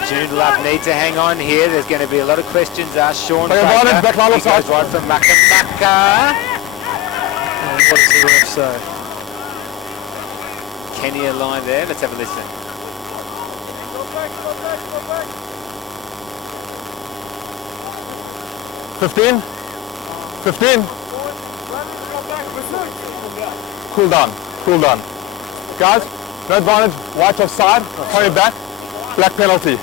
Joondalup need to hang on here. There's going to be a lot of questions asked. Sean Baker, he goes right for Maka. And what does the ref say? Kenny a line there. Let's have a listen. $15. Cool down. Guys, no advantage. White offside. Hurry back. Black penalty.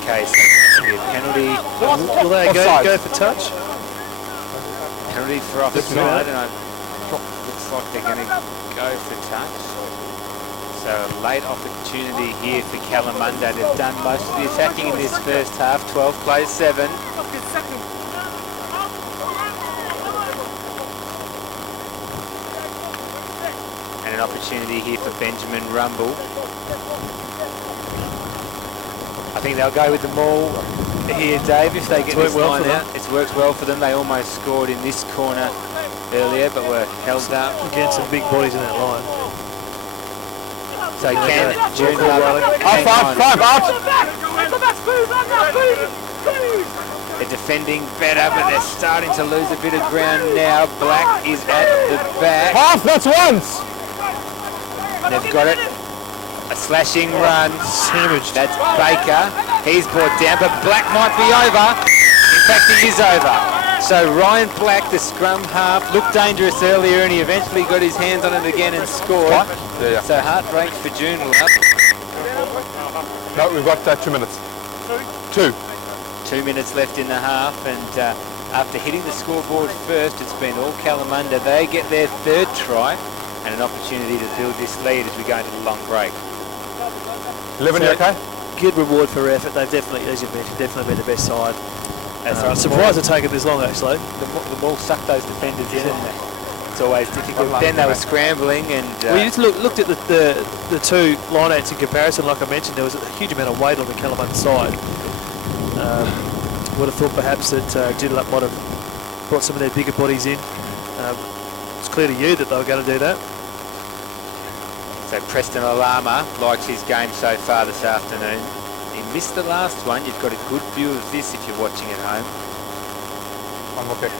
Okay, so a penalty. Will they go for touch? Penalty for offside, and it looks like they're going to go for touch. So a late opportunity here for Kalamunda. They've done most of the attacking in this first half. 12 plays 7. And an opportunity here for Benjamin Rumble. I think they'll go with the maul here, Dave, if they get this line out. It's worked well for them. They almost scored in this corner earlier, but were held up. Against some big bodies in that line. So can Joondalup hang on. Five out. They're defending better, but they're starting to lose a bit of ground now. Black is at the back. Half, that's once. They've got it. A slashing run. Sandwiched. That's Baker. He's brought down, but Black might be over. In fact, he is over. So Ryan Black, the scrum half, looked dangerous earlier, and he eventually got his hands on it again and scored. Yeah. So heartbreak for Joondalup. No, we've got 2 minutes. 2. 2 minutes left in the half, and after hitting the scoreboard first, it's been all Kalamunda. They get their 3rd try and an opportunity to build this lead as we go into the long break. 11, you okay? Good reward for effort. They've definitely, as you mentioned, definitely been the best side. I'm surprised it's taken this long, actually. The ball sucked those defenders in, and it's always difficult. Then they were scrambling, and well, you just looked at the two lineouts in comparison. Like I mentioned, there was a huge amount of weight on the Kalamunda side. Would have thought perhaps that Joondalup might have brought some of their bigger bodies in. It's clear to you that they were going to do that. So Preston Alama likes his game so far this afternoon. He missed the last one. You've got a good view of this if you're watching at home. One more kick.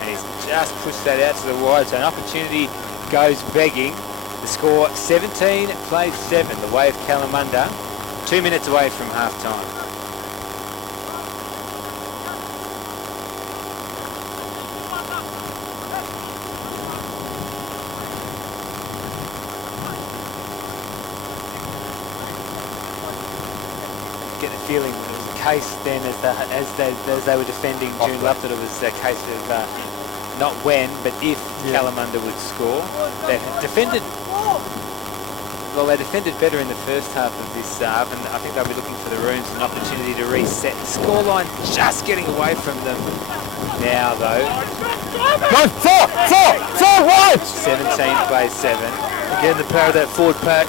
And he's just pushed that out to the wide. So an opportunity goes begging. The score 17 plays 7, the way of Kalamunda. 2 minutes away from half time. Get the feeling that it was a case then as they were defending Joondalup, that it was a case of not when, but if Kalamunda would score. They defended better in the first half of this half, and I think they'll be looking for the rooms, an opportunity to reset. The scoreline just getting away from them now, though. No, four wide! 17 plays 7. Again, the power of that forward pack.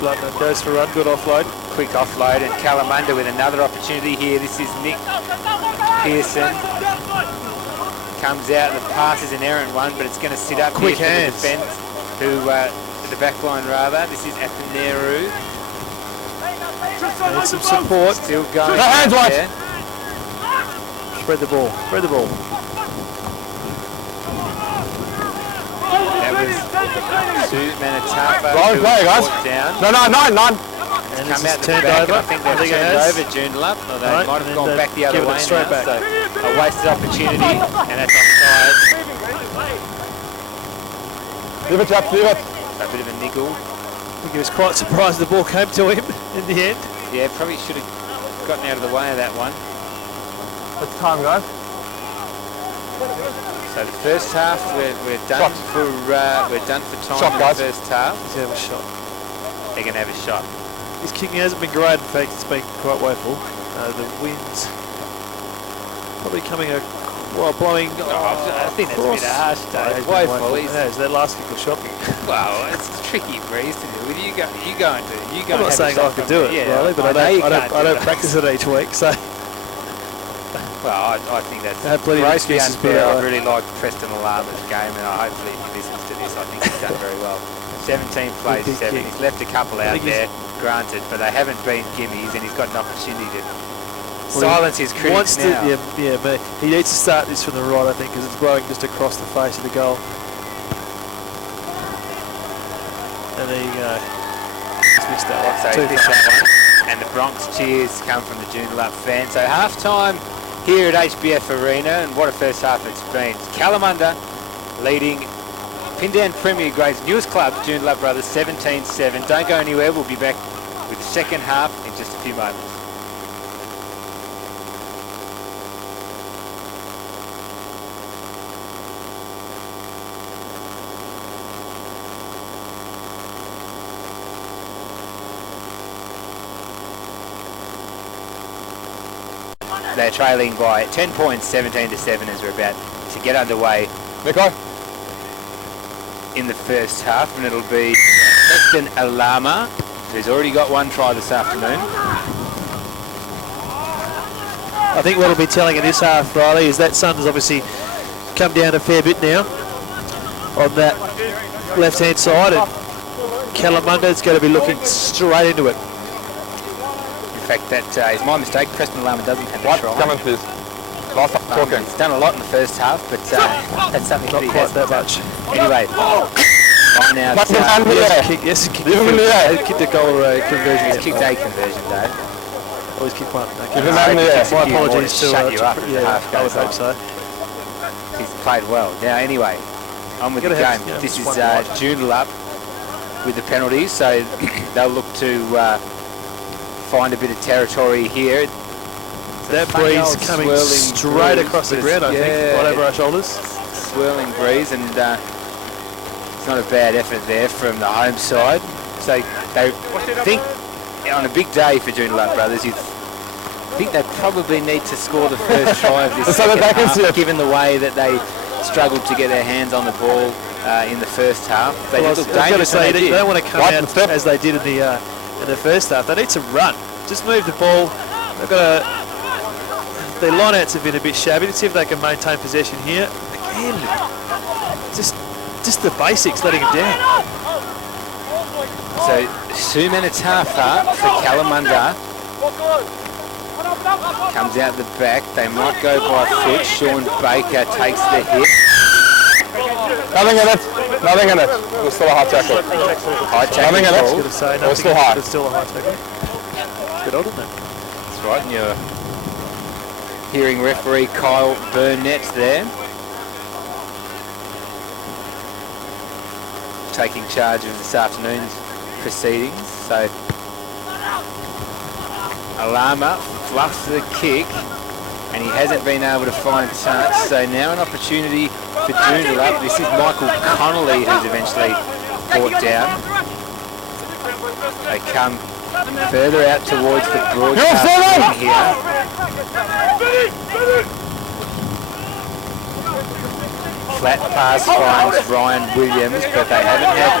Bluntman goes for a run, good offload. Quick offload, and Kalamunda with another opportunity here. This is Nick Pearson. Comes out, the pass is an errant one, but it's going to sit up Quick here hands. for the defence, the back line rather. This is Athaneru. Need some support. Still going. No hands out wide. there. Spread the ball, spread the ball. That was Sue Manatafa. Wrong play, guys. Down. No. And Come this out is the turned back, over. and I think they've turned over Joondalup, or they Right, might and have then gone back the other give it way straight now, back. so a wasted opportunity, and that's offside. Leave it, Jack, leave it. A bit of a niggle. I think he was quite surprised the ball came to him in the end. Yeah, probably should have gotten out of the way of that one. What's the time, guys? So the first half, we're done Shot. for time Shot, in guys. the first half. He's have a shot. They're going to have a shot. His kicking hasn't been great, in fact it's been quite woeful. The wind's probably coming blowing. I think that's a bit harsh, Dave. Woeful. Woeful. Is that last kick was shocking. Well, it's a tricky breeze to do. With you go and do. You go. I'm not saying I could do it, Riley, but I don't practice it each week, so. Well, I think that's I have plenty of grossly excuses, unfair. but I really like Preston Alama's game, and hopefully if he listens to this, I think he's done very well. 17 plays Big 7. kick. He's left a couple out think there, granted, but they haven't been gimmies, and he's got an opportunity to silence his critics now. But he needs to start this from the right, I think, because it's blowing just across the face of the goal. And there you go. Just missed that one. So Too he missed far. that one. And the Bronx cheers come from the Joondalup fans. So half time here at HBF Arena, and what a first half it's been. Kalamunda leading Pindan Premier Grade's newest club, Joondalup Brothers, 17-7. Don't go anywhere, we'll be back with the second half in just a few moments. They're trailing by 10 points, 17-7, as we're about to get underway Nico? in the first half, and it'll be Preston Alama, who's already got one try this afternoon. I think what will be telling in this half, Riley, is that sun has obviously come down a fair bit now on that left-hand side, and Kalamunda is going to be looking straight into it. In fact, that is my mistake. Preston Alama doesn't have a What? try. Come on, please. Last time talking. It's done a lot in the first half, but that's something Not that he quite hasn't that done. much. Anyway, right now Back it's, the hand in the air. Yes, kick Leave him in the air. kicked the goal conversion. he's kicked a conversion, Dave. Always kick one. Give him hand in the air. My apologies to shut you up as the yeah, half I would goes on. hope so. He's played well. Now, anyway, on with the Gotta have, game. you know, This is just one right. Joondalup with the penalties, so they'll look to find a bit of territory here. That Funny breeze old coming swirling straight breeze, across the but ground, I think, yeah, right over our shoulders. Swirling breeze, and it's not a bad effort there from the home side. So they think on a big day for Joondalup Brothers, you think they probably need to score the first try of this So that second they can half, see it. given the way that they struggled to get their hands on the ball in the first half. They Well, I did was look going to dangerous, say, and they they did. don't want to come Right, out step. as they did in the first half. They need to run. Just move the ball. They've got to. Their lineouts have been a bit shabby. Let's see if they can maintain possession here. Again, just the basics letting them down. So Sumanatafa for Kalamunda comes out the back. They might go by foot. Sean Baker takes the hit. Nothing in it. Nothing in it. It was still a high tackle. High tackle Nothing in it. call. Going to say It was nothing, still high. but still a high tackle. Good on them. That's right, and you're hearing referee Kyle Burnett there, taking charge of this afternoon's proceedings. So Alama fluffs the kick, and he hasn't been able to find touch. So now an opportunity for Joondalup. This is Michael Connolly who's eventually brought down. They come further out towards the broadcast ring here. flat pass finds Ryan Williams, but they haven't had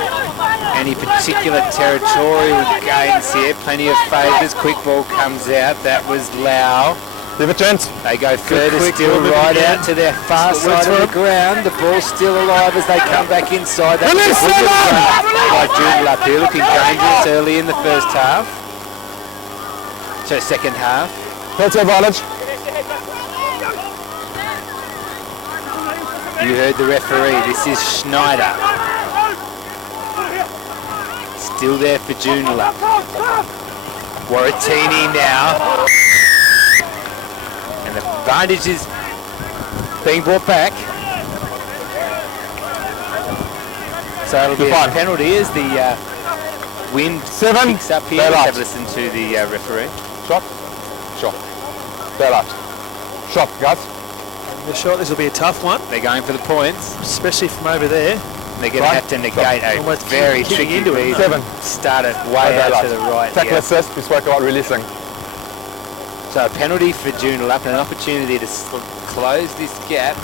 any particular territorial gains here. Plenty of favours. Quick ball comes out. That was Lau. Give it chance. They go further still right out to their far side of the ground. The ball's still alive as they come back inside. That's a brilliant run by Joondalup here, looking dangerous early in the first half. So second half. That's advantage. You heard the referee. This is Schneider. Still there for Joondalup. Waratini now. And the advantage is being brought back. So it'll be a penalty as the wind picks up here. Let's have a listen to the referee. Shot. Shot. Bail out. Shot, guys. The shot, this will be a tough one. They're going for the points. Especially from over there. They're going to have to negate a very tricky lead. Start it way out to the right. Tackle assist, we spoke about releasing. So a penalty for Joondalup and an opportunity to close this gap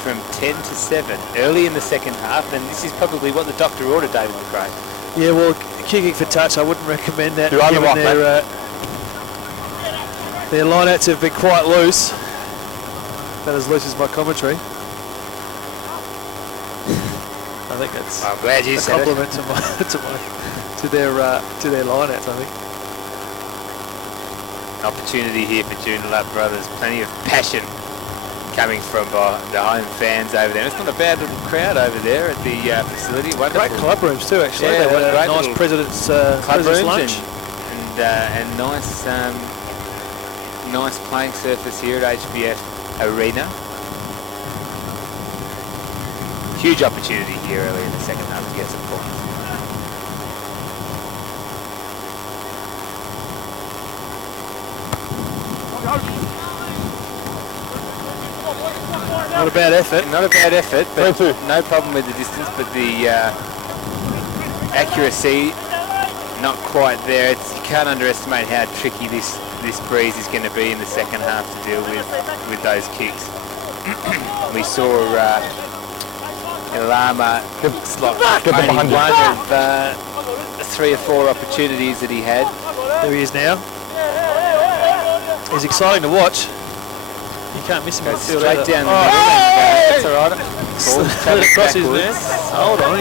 from 10 to 7 early in the second half, and this is probably what the doctor ordered, David McRae. Yeah, well, kicking for touch, I wouldn't recommend that. Given their lineouts have been quite loose. About as loose as my commentary. I think that's I'm glad you a said compliment to their lineouts, I think. Opportunity here for Joondalup brothers. Plenty of passion coming from the home fans over there. It's not a bad little crowd over there at the facility. Wonderful. Great club rooms too, actually. Yeah, they were great nice president's lunch. And nice nice playing surface here at HBF Arena. Huge opportunity here early in the second half to get some points. Not a bad effort. Not a bad effort, but no problem with the distance, but the accuracy not quite there. You can't underestimate how tricky this breeze is going to be in the second half to deal with those kicks. We saw Ilama slot only one of 3 or 4 opportunities that he had. There he is now. He's exciting to watch. You can't miss him. Goes straight down the middle. That's all right. Ball across his net. Hold on. I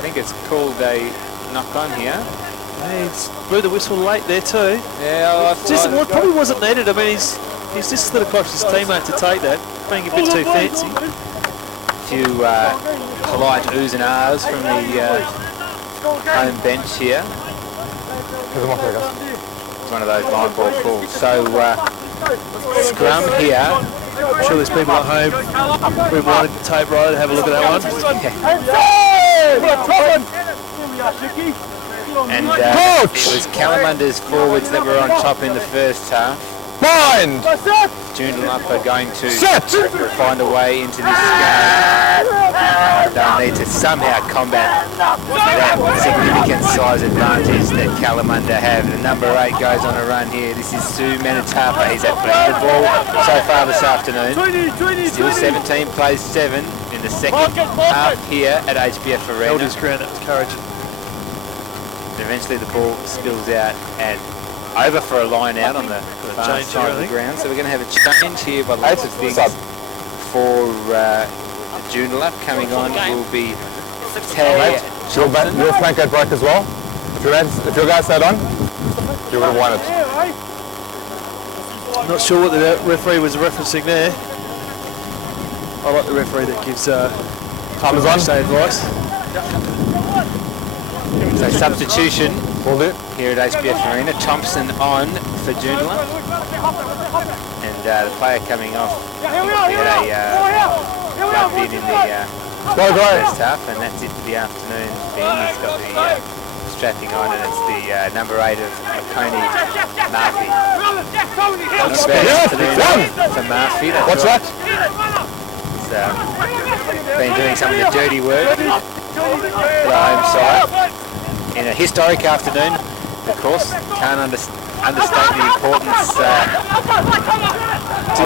think it's called a knock on here. He's blew the whistle late there too. Yeah, it probably wasn't needed. I mean, he's just slid across his teammate to take that, being a bit too fancy. A few polite oohs and ahs from the home bench here. It's one of those line ball calls. So scrum here. I'm sure there's people at home who wanted the tape right to have a look at that one. And it was Kalamunda's forwards that were on top in the first half. Mind! Joondalup are going to find a way into this game. They'll need to somehow combat that significant size advantage that Kalamunda have. The number 8 goes on a run here. This is Sue Manitapa. He's athletic the ball so far this afternoon. Still 17 plays 7 in the second half here at HBF Arena. Held his ground, that was courage. Eventually the ball spills out and over for a line out on the far side of the ground. So we're going to have a change here by lots of things for Joondalup. Coming on will be Tay Johnson. Your flank got broke as well. If your guys sat on, you would have won it. Not sure what the referee was referencing there. I like the referee that gives time is on. Advice. So substitution here at HBF Arena. Thompson on for Joondalup. And the player coming off, he had a run in the first half, and that's it for the afternoon. He's got the strapping on, and it's the number 8 of Coney Murphy. Not a bad afternoon for Murphy. What's that? He's been doing some of the dirty work for the home side. In a historic afternoon, of course, can't understate the importance of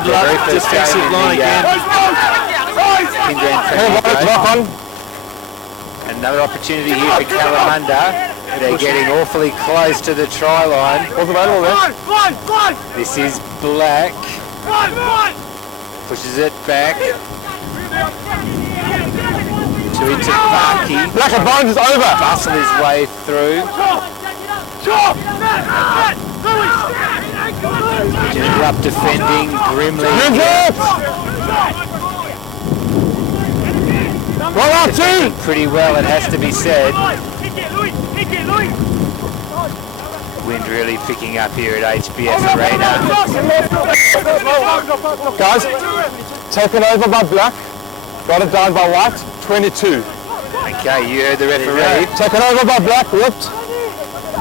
the very first game in the Pindand Hey, Premier Bonnet, Grade. knock on. Another opportunity here for Kalamunda. They're getting awfully close to the try line. What's available there? This is Black. Pushes it back. To into Parky. Black advantage is over. Muscle his way through. Joondalup defending grimly. Roll out two. Pretty well, it has to be said. Wind really picking up here at HBF Arena. Guys, taken over by Black. Got it down by White. 22. Okay, you heard the referee. Taken over by Black. Whipped.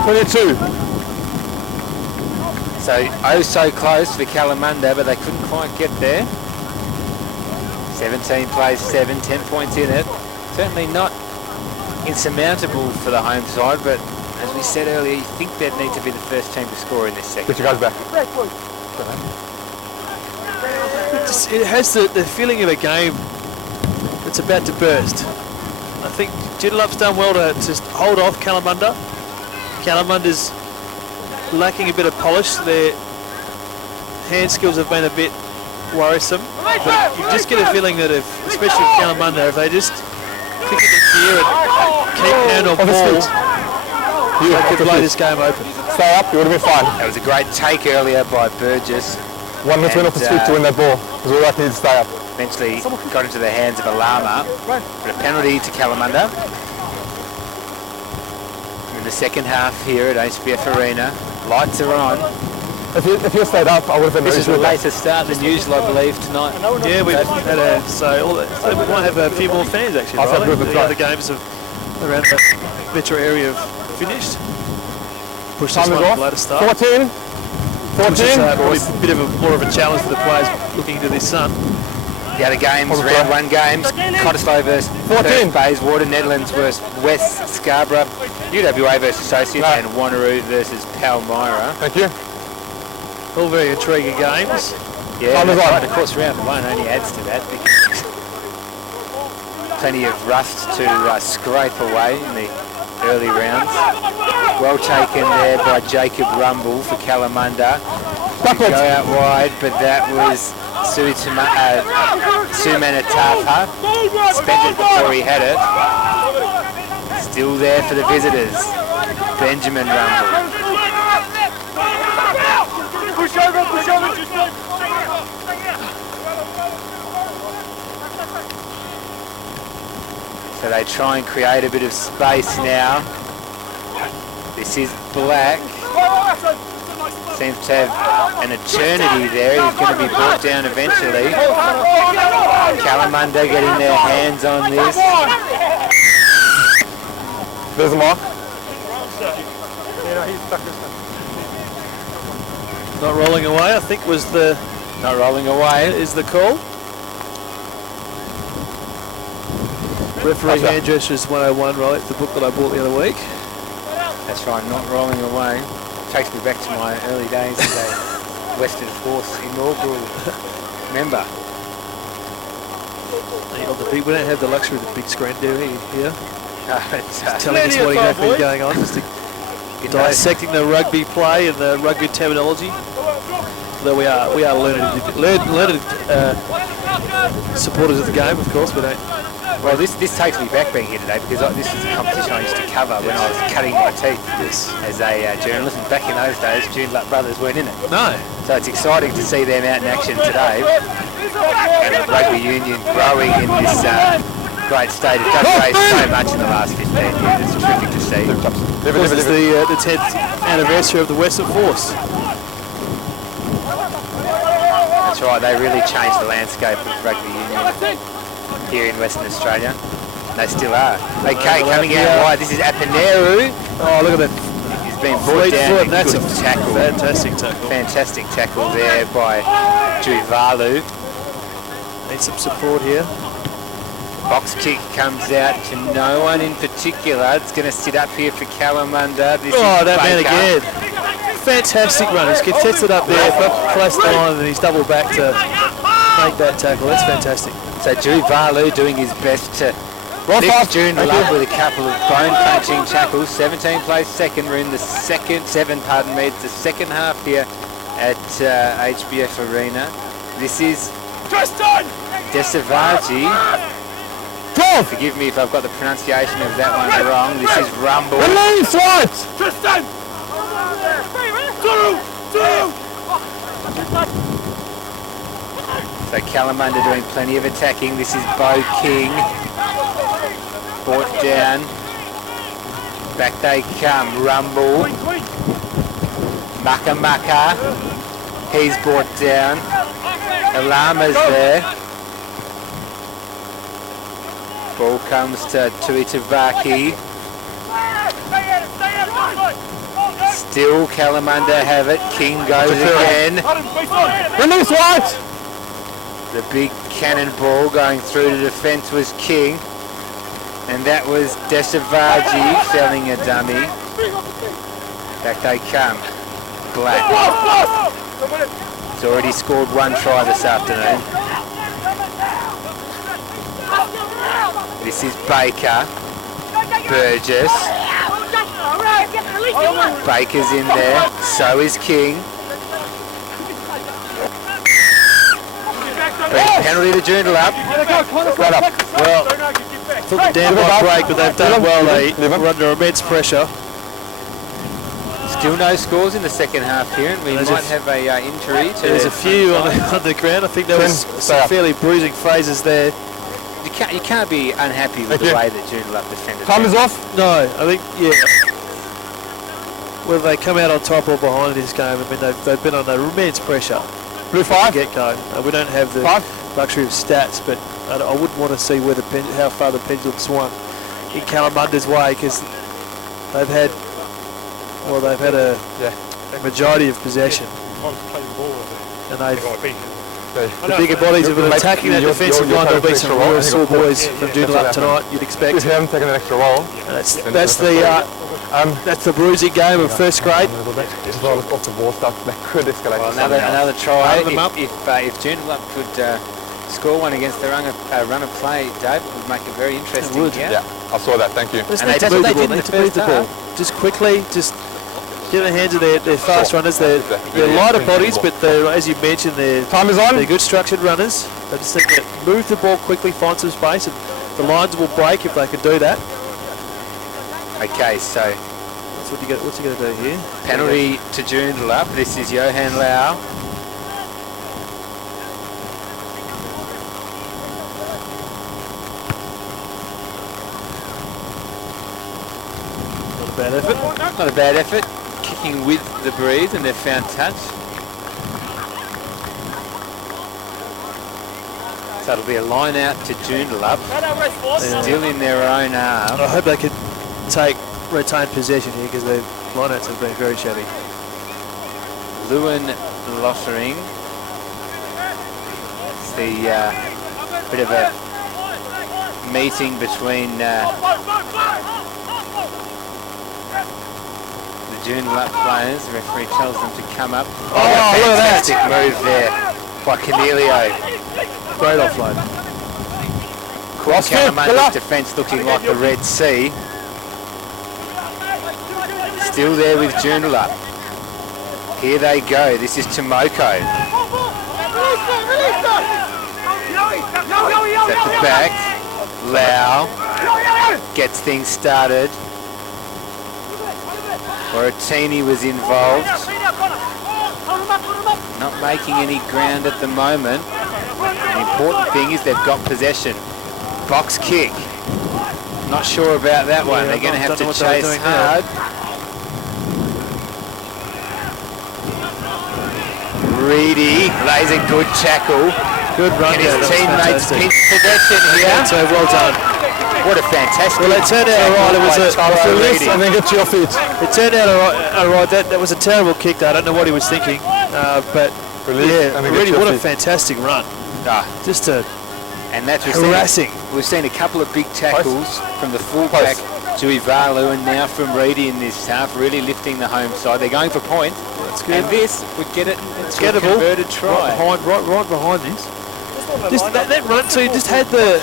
22. So, oh so close for Kalamunda, but they couldn't quite get there. 17 plays 7, 10 points in it. Certainly not insurmountable for the home side, but as we said earlier, you think they'd need to be the first team to score in this second. Get your guys back. It has the feeling of a game that's about to burst. I think Joondalup's done well to just hold off Kalamunda. Kalamunda's lacking a bit of polish. Their hand skills have been a bit worrisome. But you just get a feeling that if, especially with Kalamunda, if they just pick it in gear and keep hand on ball, they could blow this game open. Stay up, you would have been fine. That was a great take earlier by Burgess. 1 minute win off his feet to win that ball. Because we like need to stay up. Eventually got into the hands of Alama. But a penalty to Kalamunda. In the second half here at HBF Arena, lights are on. If you stayed up, I would have been This is a ready to later start than usual, I believe, tonight. Yeah, we've had so we might have a few more fans actually. I'll have a Right? bit of a The try. other games around the metro area have finished. Push this Time is one off. later start. 14. 14. Which is probably a bit of more of a challenge for the players looking into this sun. The other games, round one games, Cottesloe versus 14. Bayswater, Netherlands versus West Scarborough, UWA versus Associates, No. and Wanneroo versus Palmyra. Thank you. All very intriguing games. Yeah, Time is that's on. right. Of course, round one only adds to that because plenty of rust to scrape away in the early rounds. Well taken there by Jacob Rumble for Kalamunda. Backwards. Go out wide, but that was Sumanatafa. Spent it before he had it. Still there for the visitors. Benjamin Rumble. Push over, So they try and create a bit of space now. This is Black. Seems to have an eternity there. He's going to be brought down eventually. Kalamunda getting their hands on this. There's a mark. Not rolling away, I think was the Not rolling away. is the call. Referee Gotcha. hand gestures 101, right? The book that I bought the other week. That's right, not rolling away. Takes me back to my early days as a Western Force inaugural member. We don't have the luxury of the big screen, do we? Here, It's, telling us what exactly going on, just dissecting the rugby play and the rugby terminology. Though we are learned supporters of the game, of course. We don't. well, this takes me back being here today because this is a competition I used to cover when I was cutting my teeth as a journalist. And back in those days, Joondalup brothers weren't in it. No. So it's exciting to see them out in action today. And rugby union growing in this great state. It's done great so much in the last 15 years. It's terrific to see. Of course, it's the 10th anniversary of the Western Force. That's right, they really changed the landscape of rugby union here in Western Australia. They still are. Okay, coming out wide, this is Apineru. Oh, look at that. He's been brought down. Foot. That's a Good tackle. fantastic tackle. Fantastic tackle there by Juvalu. Need some support here. Box kick comes out to no one in particular. It's going to sit up here for Kalamunda. This is That man Baker. again. Fantastic run. He's contested up there, got close to the line, and he's doubled back to make that tackle. That's fantastic. So Juvalu doing his best to lift Joondalup with a couple of bone-punching tackles. 17 plays second. We're in the second half here at HBF Arena. This is Desavaji. Forgive me if I've got the pronunciation of that one wrong. This is Rumble. Tristan! So Kalamunda doing plenty of attacking. This is Bo King. Brought down. Back they come. Rumble. Maka. He's brought down. Alama's there. Ball comes to Tuitavaki. Still Kalamunda have it. King goes again. Release what? The big cannonball going through to defence was King. And that was Desavaji felling a dummy. Back they come. Black. He's already scored one try this afternoon. This is Baker. Burgess. Baker's in there. So is King. Penalty to Joondalup. Well, thought the dam might break, but they've done well. They're under immense pressure. Still no scores in the second half here, and we might have a injury. There's a few on the ground. I think there was some fairly bruising phases there. You can't be unhappy with the way that Joondalup defended. Time is off. No, I think, whether they come out on top or behind this game, I mean, they've been under immense pressure. Blue 5. Get-go. We don't have the luxury of stats, but I wouldn't want to see where how far the pendulum swung in Kalamunda's way, because they've had a majority of possession, and the bigger bodies have been attacking that defensive line. There'll be some real sore boys from Joondalup tonight, you'd expect. We haven't taken an extra roll. That's the bruising game of first grade. Off the ball stuff that could escalate. Well, another try. If Joondalup could score one against the run of play, Dave, it would make it very interesting. Yeah, I saw that. Thank you. That's what they did in the first half. Just quickly, just get in the hands of their fast runners. They're lighter bodies, but as you mentioned, they're good structured runners. They just think that move the ball quickly, find some space, and the lines will break if they can do that. Okay, so what's he going to do here? Penalty to Joondalup. This is Johan Lau. Not a bad effort. Not a bad effort. Kicking with the breeze, and they've found touch. So it'll be a line out to Joondalup. Still in their own half. I hope they can retain possession here, because their lineouts have been very shabby. Lewin Lottering. It's the bit of a meeting between the Joondalup players. The referee tells them to come up. Oh, look at that! Fantastic move there by Cornelio. Great offload. Kalamunda's defence looking like the Red Sea. Still there with Joondalup. Here they go. This is Tomoko. At the back. Lau gets things started. Oratini was involved. Not making any ground at the moment. The important thing is they've got possession. Box kick. Not sure about that one. They're going to have to chase hard. Reedy lays a good tackle. Good run. And his teammates pinch possession here. So well done. What a fantastic. Well, it turned out alright. It was a release and then get to your feet. It turned out alright. That was a terrible kick. Though. I don't know what he was thinking, but really, what a fantastic run. Just and that's harassing. We've seen a couple of big tackles from the fullback Juivalu, and now from Reedy in this half, really lifting the home side. They're going for point. That's good. And this would get it. It's gettable. Converted try. Right behind this. Just that run, so he just had the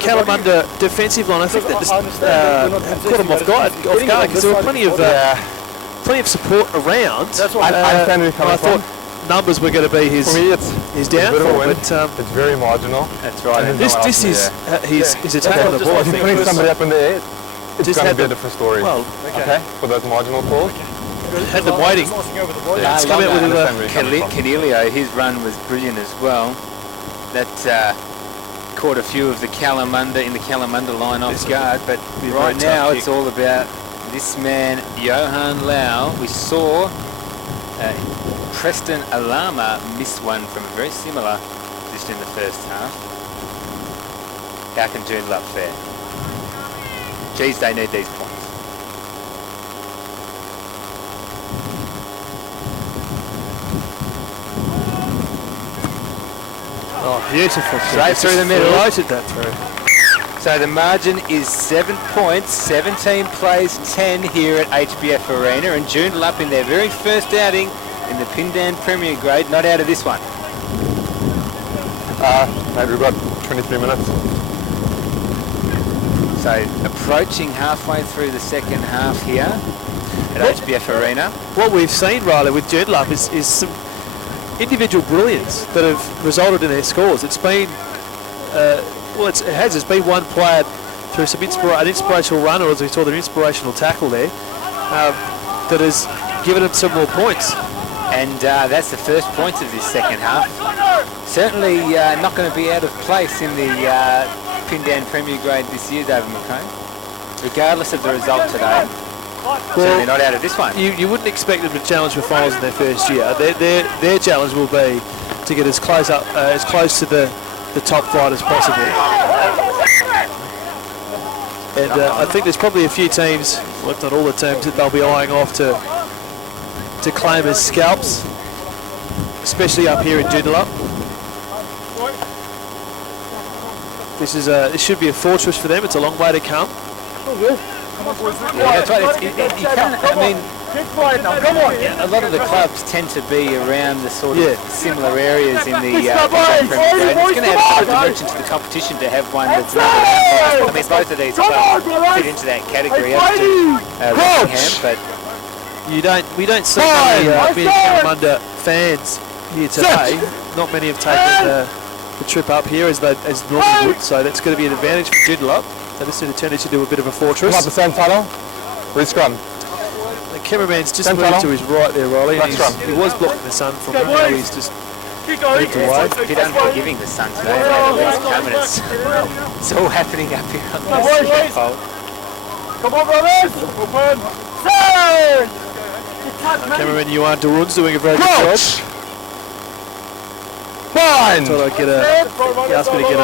Kalamunda defensive line. I think that just caught him off guard because there were plenty of support around. I understand where you're coming I from. thought numbers were going to be his downfall, but it's very marginal. That's right. And this is his attack on the ball. I If you're think putting somebody up in the air, it's Just going to had be a the- different story. well, okay, for those marginal calls. had them waiting. Let's come out with Canelio, his run was brilliant as well. That caught a few of the Kalamunda in the Kalamunda line off guard, but be a right very now tough it's kick. all about this man, Johan Lau. We saw Preston Alama miss one from a very similar position in the first half. How can Joondalup fare? Geez, they need these points. Oh, beautiful. Straight through the middle. Floated that through. So the margin is 7 points, 17 plays 10 here at HBF Arena, and Joondalup in their very first outing in the Pindan Premier Grade, not out of this one. Mate, we've got 23 minutes. So approaching halfway through the second half here at HBF Arena. What we've seen, Riley, with Joondalup is some individual brilliance that have resulted in their scores. It's been, it's been one player through some an inspirational run, or as we saw, an inspirational tackle there, that has given them some more points. And that's the first points of this second half. Certainly not going to be out of place in the Pindan Premier Grade this year, David McCone. Regardless of the result today, certainly not out of this one. You wouldn't expect them to challenge for finals in their first year. Their challenge will be to get as close to the top flight as possible. And I think there's probably a few teams, well, if not all the teams, that they'll be eyeing off to claim as scalps, especially up here in Joondalup. This should be a fortress for them. It's a long way to come. Yeah, that's right. You can, I mean, a lot of the clubs tend to be around the sort of similar areas in the Premier Grade. It's going to add a dimension to the competition to have one that's I mean, both of these clubs fit into that category, as do Rockingham, but We don't see many Kalamunda fans here today. Not many have taken the trip up here as normally would, so that's going to be an advantage for Joondalup. So this is turned into a bit of a fortress. Come up the same tunnel. Re-scrum. The cameraman's just moved to his right there, Riley. And he was blocking the sun from him. Now he's just moved away. a bit unforgiving, the sun today. It's all happening up here on the scaffold. Come on, brothers! Open! Cameraman Yuan Darun's doing a very good job. Fine! Thought he asked me to get a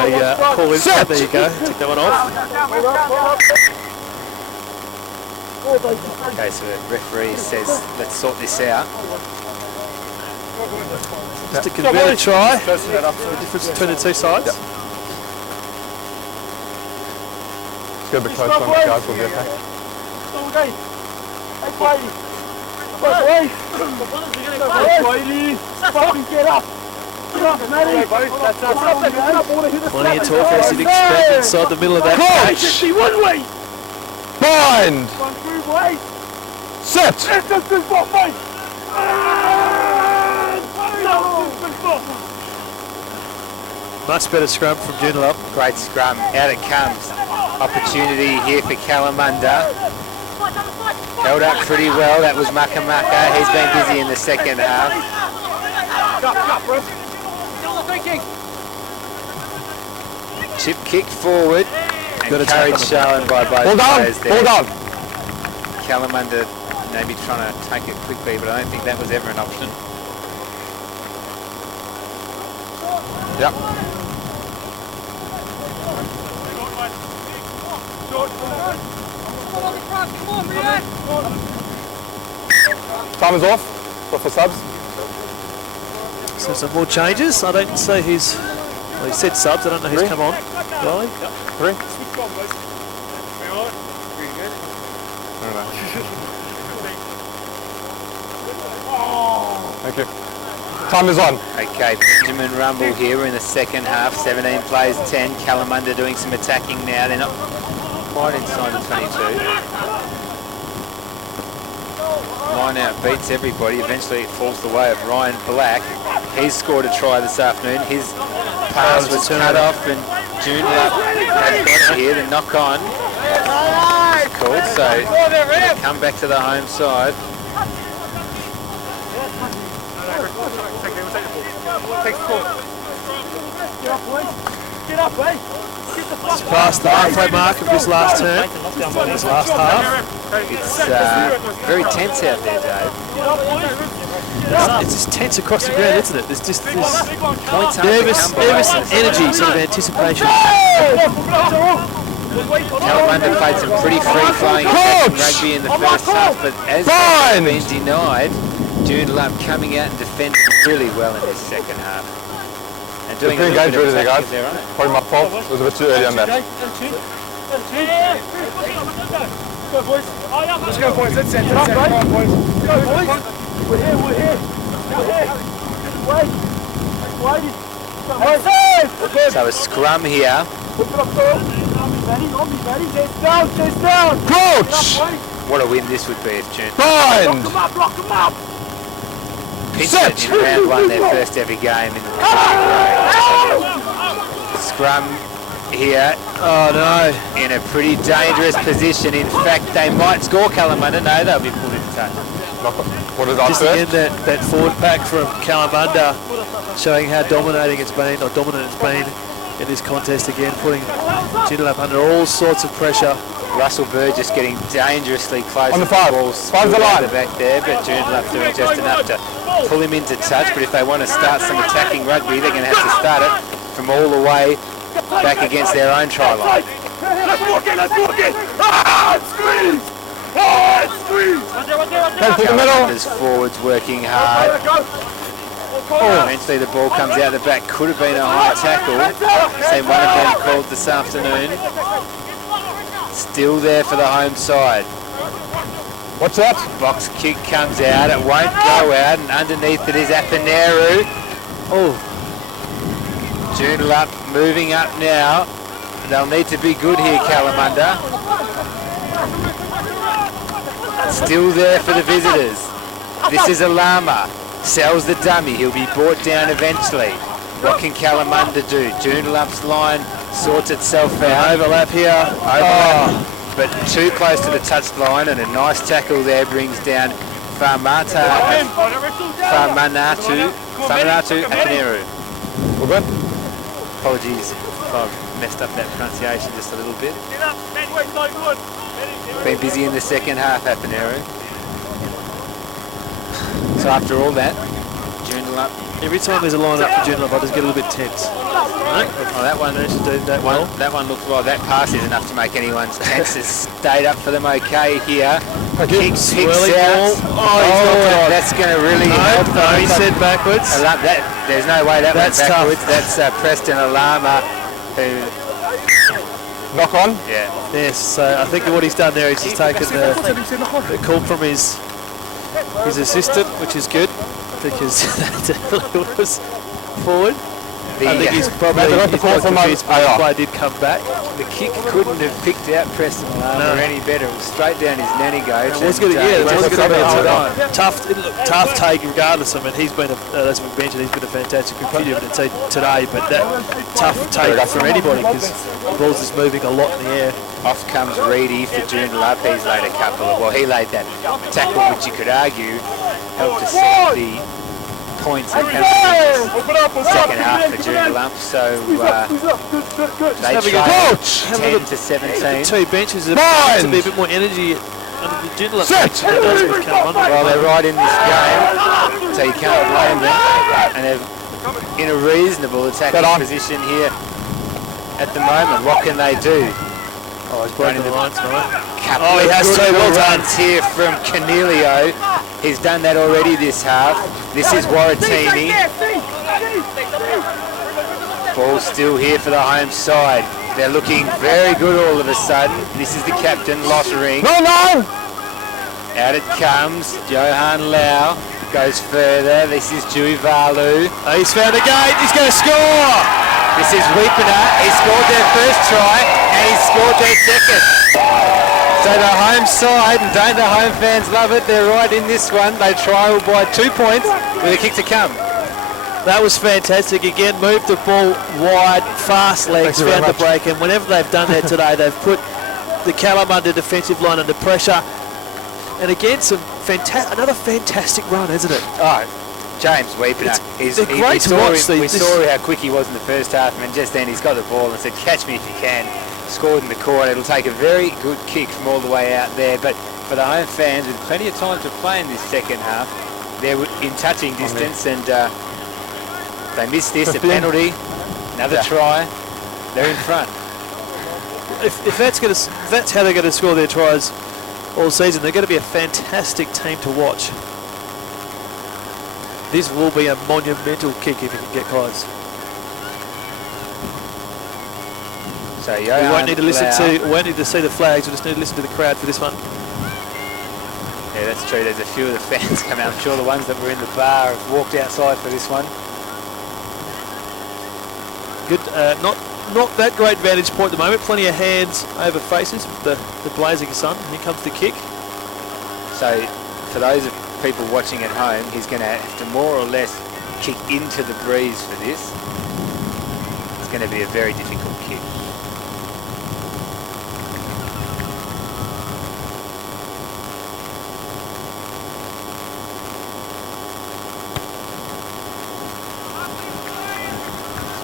call in. There you go. Take that one off. Okay, so the referee says, let's sort this out. Just a converted try. The difference between the two sides. Let's go a bit closer on the guys, we'll be okay. Fucking get up! Plenty of talk as you'd expect inside the middle of that match. Bind! Set! Much better scrum from Joondalup. Great scrum, out it comes. Opportunity here for Kalamunda. Held up pretty well, that was Makamaka. He's been busy in the second half. Chip kick forward and courage shown by both players there. Hold on! Kalamunda maybe trying to take it quickly, but I don't think that was ever an option. Yep. Time is off. For subs. So some more changes. I don't say he said subs. I don't know who's come on. Riley? Three. Thank you. Time is on. Okay, Benjamin Rumble here. We're in the second half. 17 plays 10. Kalamunda doing some attacking now. They're not quite inside the 22. Line out beats everybody. Eventually it falls the way of Ryan Black. He's scored a try this afternoon. His pass was cut off and Joondalup has got it here. The knock on is called, so they come back to the home side. Get up, boys. It's past the halfway mark of this last turn, this last half. It's very tense out there, Dave. It's just tense across the ground, isn't it? There's just this Points nervous energy, sort of anticipation. Kalamunda played some pretty free-flowing attacking rugby in the first half, but as they've been denied, Joondalup coming out and defending really well in this second half. And doing a little bit of attacking of their own. Probably my fault. It was a bit too early on that. Go, boys. Let's go, boys. Let's send it. Go, boys. We're here. Wait. So a scrum here. Chase down. Coach! What a win this would be if Joon Bind! Lock them up. pitched it in round one, their first ever game in the scrum here. Oh no. In a pretty dangerous position. In fact, they might score Kalamunda. No, they'll be pulled into touch. What is our Just first? again that forward pack from Kalamunda showing how dominating it's been, or dominant it's been in this contest again, putting Joondalup under all sorts of pressure. Russell Burgess getting dangerously close On the to five. ball. Five's the line. Back there, but Joondalup doing just enough to pull him into touch. But if they want to start some attacking rugby, they're going to have to start it from all the way back against their own try line. Let's walk it. Ah, squeeze. Head to the middle. There's forwards working hard. Eventually the ball comes out the back. Could have been a high tackle. Seen one of them called this afternoon. Still there for the home side. What's that? Box kick comes out. It won't go out, and underneath it is Apineru. Oh, Joondalup moving up now. They'll need to be good here, Kalamunda. Still there for the visitors. This is Alama. Sells the dummy. He'll be brought down eventually. What can Kalamunda do? Joondalup's line sorts itself out. overlap here. Overlap, but too close to the touch line, and a nice tackle there brings down Famanatu Apineru. We're good? Apologies if I've messed up that pronunciation just a little bit. Been busy in the second half, Apineru. So after all that, Joondalup. Every time there's a line up for Joondalup, I just get a little bit tense. Oh, that one Managed to do that well. That one looks well. That pass is enough to make anyone's tenses. Stayed up for them okay here. Kicks Swirling out. ball. That's going to really help. No, he said backwards. I love that. There's no way that went That's backwards. tough. That's Preston Alama, who, Knock on. yeah, Yes, so I think what he's done there is he's taken the call from his assistant, which is good, because that definitely was forward. I think he's probably Got the call from confused, but the play did come back. the kick couldn't have picked out Preston Alama any better. It was straight down his nanny goat. It was going to, yeah, it was going to be Hold on. tough take regardless. I mean, he's been as we mentioned, he's been a fantastic contributor today, but that tough take from anybody because the ball's just moving a lot in the air. Off comes Reedy for Joondalup. He's laid a couple of, well, he laid that tackle, which you could argue helped to set the points and penalties second half for Joondalup. So they trail 10 to 17. Two benches there needs to be a bit more energy under the Joondalup bench than there does with Kalamunda. Well, they're right in this game, so you can't blame them. And they're in a reasonable attacking position here at the moment. What can they do? Oh, he's broken the line tonight. Oh, he has too. Well done. Here from Canelio. He's done that already this half. This is Waratini. Ball still here for the home side. They're looking very good all of a sudden. This is the captain, Lottering. No! Out it comes, Johan Lau. Goes further. This is Joondalup. Oh, he's found the gate. He's going to score. This is Weepener. He scored their first try and he scored their second. So the home side, and don't the home fans love it? They're right in this one. They trail by 2 points with a kick to come. That was fantastic. Again, moved the ball wide, fast legs, Thank you very found the much. break, and whenever they've done that today, they've put the Kalamunda defensive line under pressure. And again, another fantastic run, isn't it? Oh, James Weepener. They're great to watch. We saw how quick he was in the first half, and just then he's got the ball and said, catch me if you can. Scored in the corner. It'll take a very good kick from all the way out there, but for the home fans, with plenty of time to play in this second half, they're in touching distance, and they missed this, a penalty, another try, they're in front. If that's how they're going to score their tries all season, they're going to be a fantastic team to watch. This will be a monumental kick if it can get close. So We won't need to see the flags. We just need to listen to the crowd for this one. Yeah, that's true. There's a few of the fans come out. I'm sure the ones that were in the bar have walked outside for this one. Good, not that great vantage point at the moment. Plenty of hands over faces with the blazing sun. Here comes the kick. So for those of people watching at home, he's going to have to more or less kick into the breeze for this. It's going to be a very difficult kick.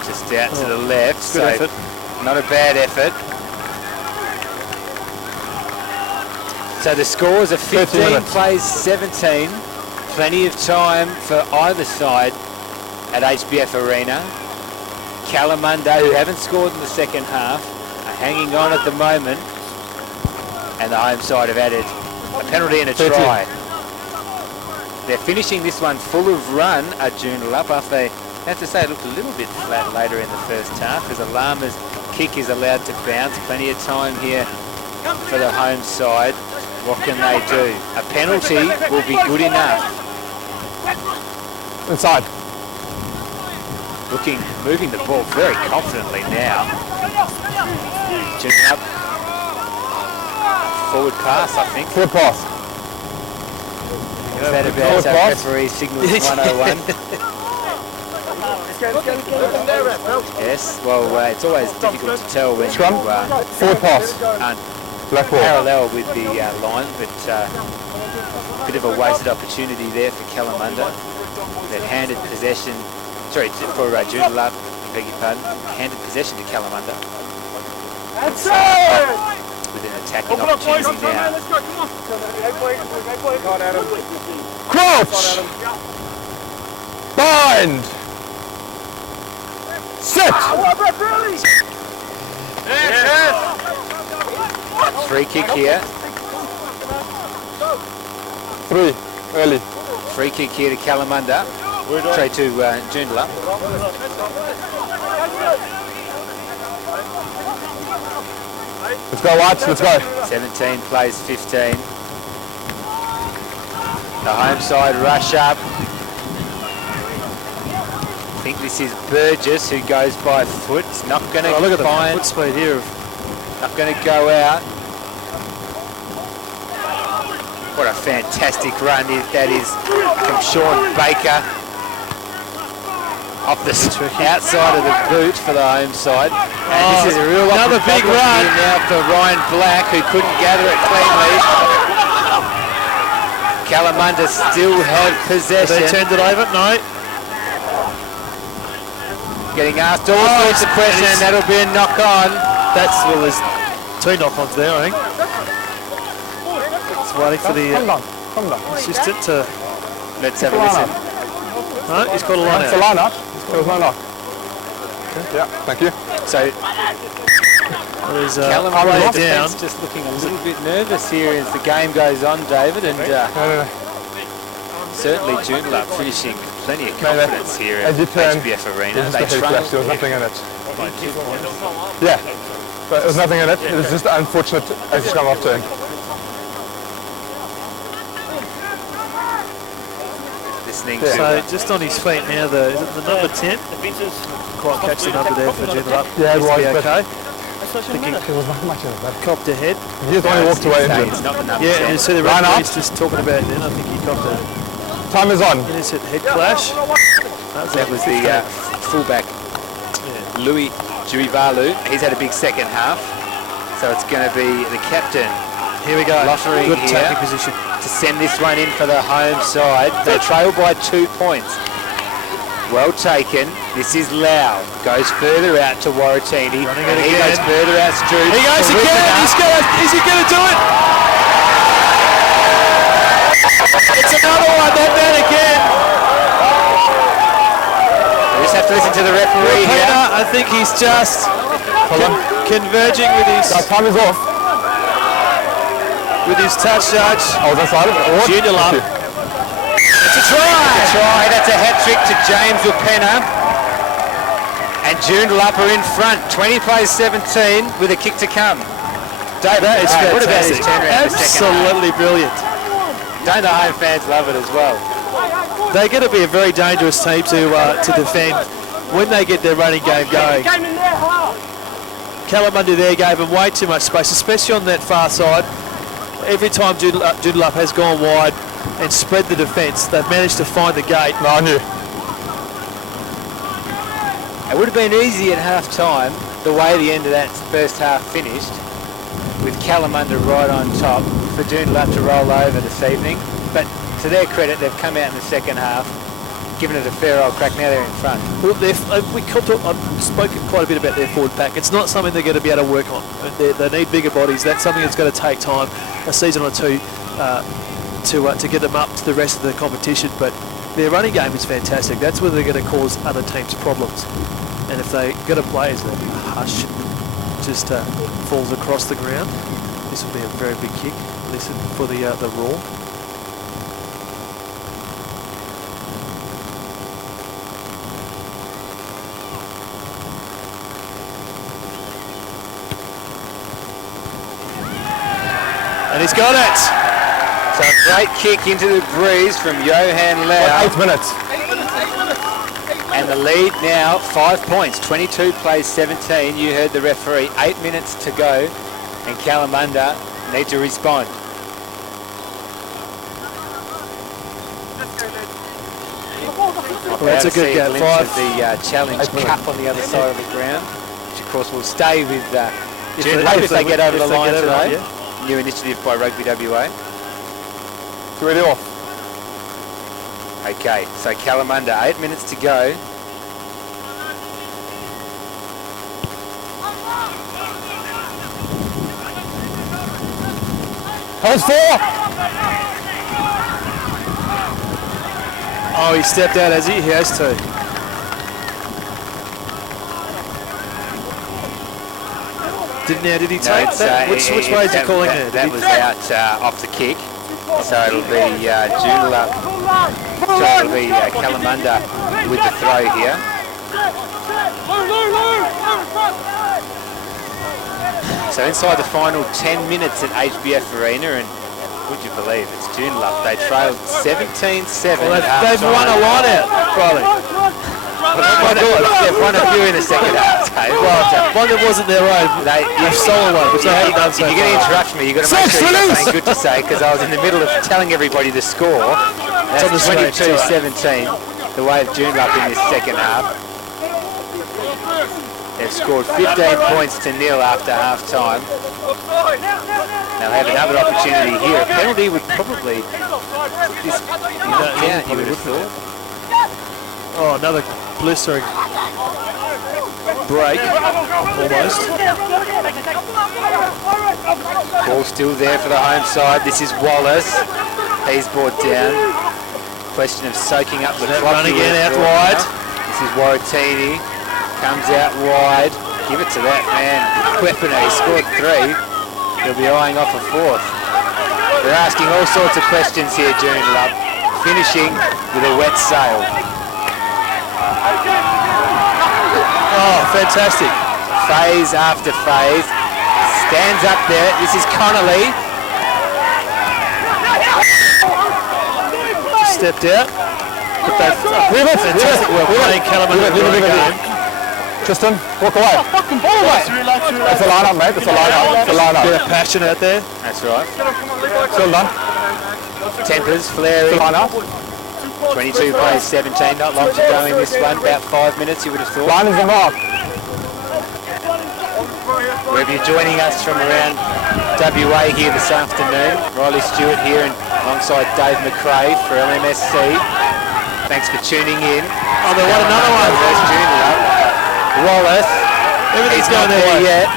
Just out to the left, Good so effort. not a bad effort. So the scores are 15 plays 17. Plenty of time for either side at HBF Arena. Kalamunda, who haven't scored in the second half, are hanging on at the moment. And the home side have added a penalty and a try. They're finishing this one full of run at Joondalup after they have to say it looked a little bit flat later in the first half as Alama's kick is allowed to bounce. Plenty of time here for the home side. What can they do? A penalty will be good enough. Inside. Moving the ball very confidently now. Joondalup. Forward pass, I think. Forward pass. Is that about referee signals 101? Yes, well, it's always difficult to tell when Scrum. you Forward pass. aren't Black ball. parallel with the line, but a bit of a wasted opportunity there for Kalamunda. They've handed possession, for Joondalup, beg your pardon, handed possession to Kalamunda. That's it! With an attacking opportunity now. Let's go, come on. Crouch. Bind. Sit. Free kick here. 3. Early. Free kick here to Kalamunda. Sorry, to Joondalup. Let's go, White. Let's go. 17 plays 15. The home side rush up. I think this is Burgess who goes by foot. It's not going to Look at the find. foot speed here. Not going to go out. What a fantastic run that is from Sean Baker. Off the outside of the boot for the home side. And this is a real another big run now for Ryan Black, who couldn't gather it cleanly. Kalamunda still have possession. They turned it over? No. Getting asked all sorts of questions, and that'll be a knock on. There's 2 knock-ons there, I think. It's waiting for the Come down. assistant to... Let's have a listen. No, he's got a line That's a out. line out. There was no knock. Okay. Yeah, thank you. So There's Kalamunda play down. defence just looking a little bit nervous here as the game goes on, David, and No. certainly Joondalup finishing plenty of confidence here at As you turn, HBF Arena. It was They just a head crash. There was struggled nothing in it. by 2 points. Yeah. But there was nothing in it. It was just unfortunate as it's come off turn. listening Yeah. to. So just on his feet now, is it the number 10? Quite catch the number there for Joondalup. Yeah, it was, Be but- okay. There was not much of it. Copped ahead. He just only walked away into It's it. not the number Yeah, 10. and you see the Line up. referee's just talking about it then. I think he copped a Time is on. innocent head clash. That was the fullback, Louis Juivalu. He's had a big second half. So it's going to be the captain, Here we go. Lottering Good here. attacking position. to send this one in for the home side. They trail by 2 points. Well taken. This is Lau. Goes further out to Waratini. Running And it he again. goes further out Stroop. He goes again. Is he going to do it? It's another one. That man again. We just have to listen to the referee Peter, here. I think he's just converging Time is off. with his touch judge. Oh, that's out of it. Joondalup. It's a try. That's a hat-trick to James Upena. And Joondalup are in front. 20 plays 17 with a kick to come. That is What about his fantastic. turnaround in the second half? Absolutely brilliant. Don't the home fans love it as well? They're going to be a very dangerous team to defend when they get their running game going. Kalamunda there gave them way too much space, especially on that far side. Every time Joondalup has gone wide and spread the defence, they've managed to find the gate. No, I knew. It would have been easy at half-time, the way the end of that first half finished, with Kalamunda right on top, for Joondalup to roll over this evening. But to their credit, they've come out in the second half, given it a fair old crack. Now they're in front. Well, I've spoken quite a bit about their forward pack. It's not something they're going to be able to work on. They need bigger bodies. That's something that's going to take time, a season or two, to get them up to the rest of the competition. But their running game is fantastic. That's where they're going to cause other teams problems. And if they get a play as a hush just falls across the ground, this will be a very big kick. Listen for the roar. And he's got it. So a great kick into the breeze from Johan Lau. 8 minutes. And the lead now, 5 points, 22 plays 17. You heard the referee, 8 minutes to go. And Kalamunda need to respond. Well, that's a good See game. glimpse of 5. the Challenge 8 minutes. Cup on the other side of the ground, which of course will stay with Joondalup if if they get over the line today. yeah. New initiative by Rugby WA. Ready off. Okay, so Kalamunda, 8 minutes to go. Time's 4. Oh, he stepped out, has he? He has to. Did he take it's, that? Which way is he calling there? That was out off the kick. So it'll be Joondalup. So it'll be Kalamunda with the throw here. So inside the final 10 minutes at HBF Arena, and would you believe it's Joondalup? They trailed 17-7. Well, they've won a line out, Riley. They've won a few in the second half, Dave. Well, one that wasn't their own. They've stolen one, which they haven't done so If you're going to far. interrupt me, you've got to make sure you've got something good to say, because I was in the middle of telling everybody the score. on the screen, That's 22-17, the way of Joondalup in this second half. They've scored 15 points to nil after half time. They'll have another opportunity here. A penalty would probably put this down, you would have thought. Oh, another blistering break, almost. Ball still there for the home side. This is Wallace. He's brought down. Question of soaking up the clock. Run again out wide. wide. This is Waratini. Comes out wide. Give it to that man. Weapon. He scored 3. He'll be eyeing off a 4th. They're asking all sorts of questions here, Joondalup. Finishing with a wet sail. Oh, fantastic. Phase after phase. Stands up there. This is Connolly. Stepped out. Leave it. Fantastic work playing Kalamunda in the game. Tristan, walk away. Fucking ball, mate. Relax. That's a line up, mate. That's a line up. It's a line Bit up. of passion out there. That's right. Still done. Tempers flaring. Line up. 22 plays 17. Not long to go in this one. About 5 minutes, you would have thought. Line is the mark. Wherever you're joining us from around WA here this afternoon, Riley Stewart here and alongside Dave McRae for LMSC. Thanks for tuning in. Oh, they won another one. First Joondalup. Wallace. Everything's He's going not there there yet.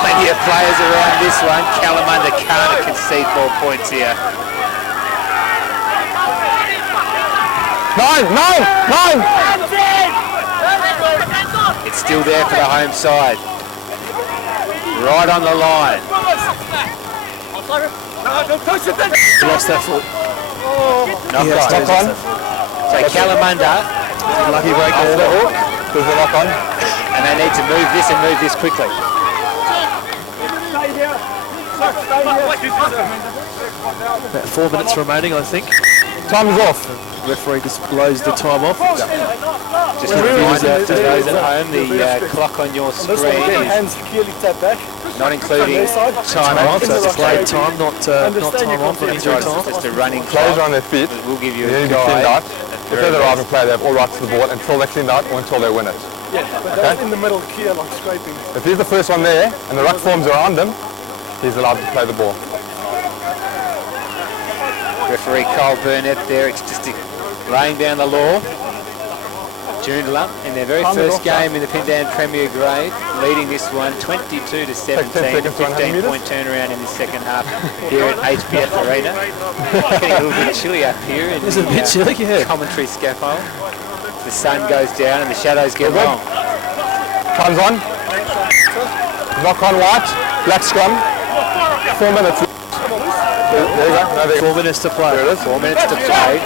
Plenty of players around this one. Kalamunda can't concede 4 points here. 9. It's still there for the home side. Right on the line. He lost that foot. Knock Yes, on. Knock on. So Kalamunda Lucky break Off the there. hook. There's a knock on. and they need to move this quickly. About 4 minutes remaining, I think. Time is off. Referee just blows the time off. Just a reminder to those at home, the clock on your screen is Hands clearly tapped back. not including time off, so it's Play played time, not time off for injury time. just a running Players clock. are on their feet. But we'll give you They a need to be cleaned guide. out. If they're the arriving player, they have all rights to the ball until they're cleaned out or until they win it. Yeah, but that's in the middle here, like scraping. If he's the first one there and the ruck forms around him, he's allowed to play the ball. Referee Carl Burnett there, it's just laying down the law. Joondalup in their very first game in the Pindan Premier Grade, leading this one 22 to 17, 15-point turnaround in the second half here at HBF Arena. Getting a little bit chilly up here in It's a bit chilly, yeah. commentary scaffold. The sun goes down and the shadows get long. Comes on. Knock on white. Black scrum. 4 minutes. There you go. No, there you go. 4 minutes to play. There it is. 4 minutes to play.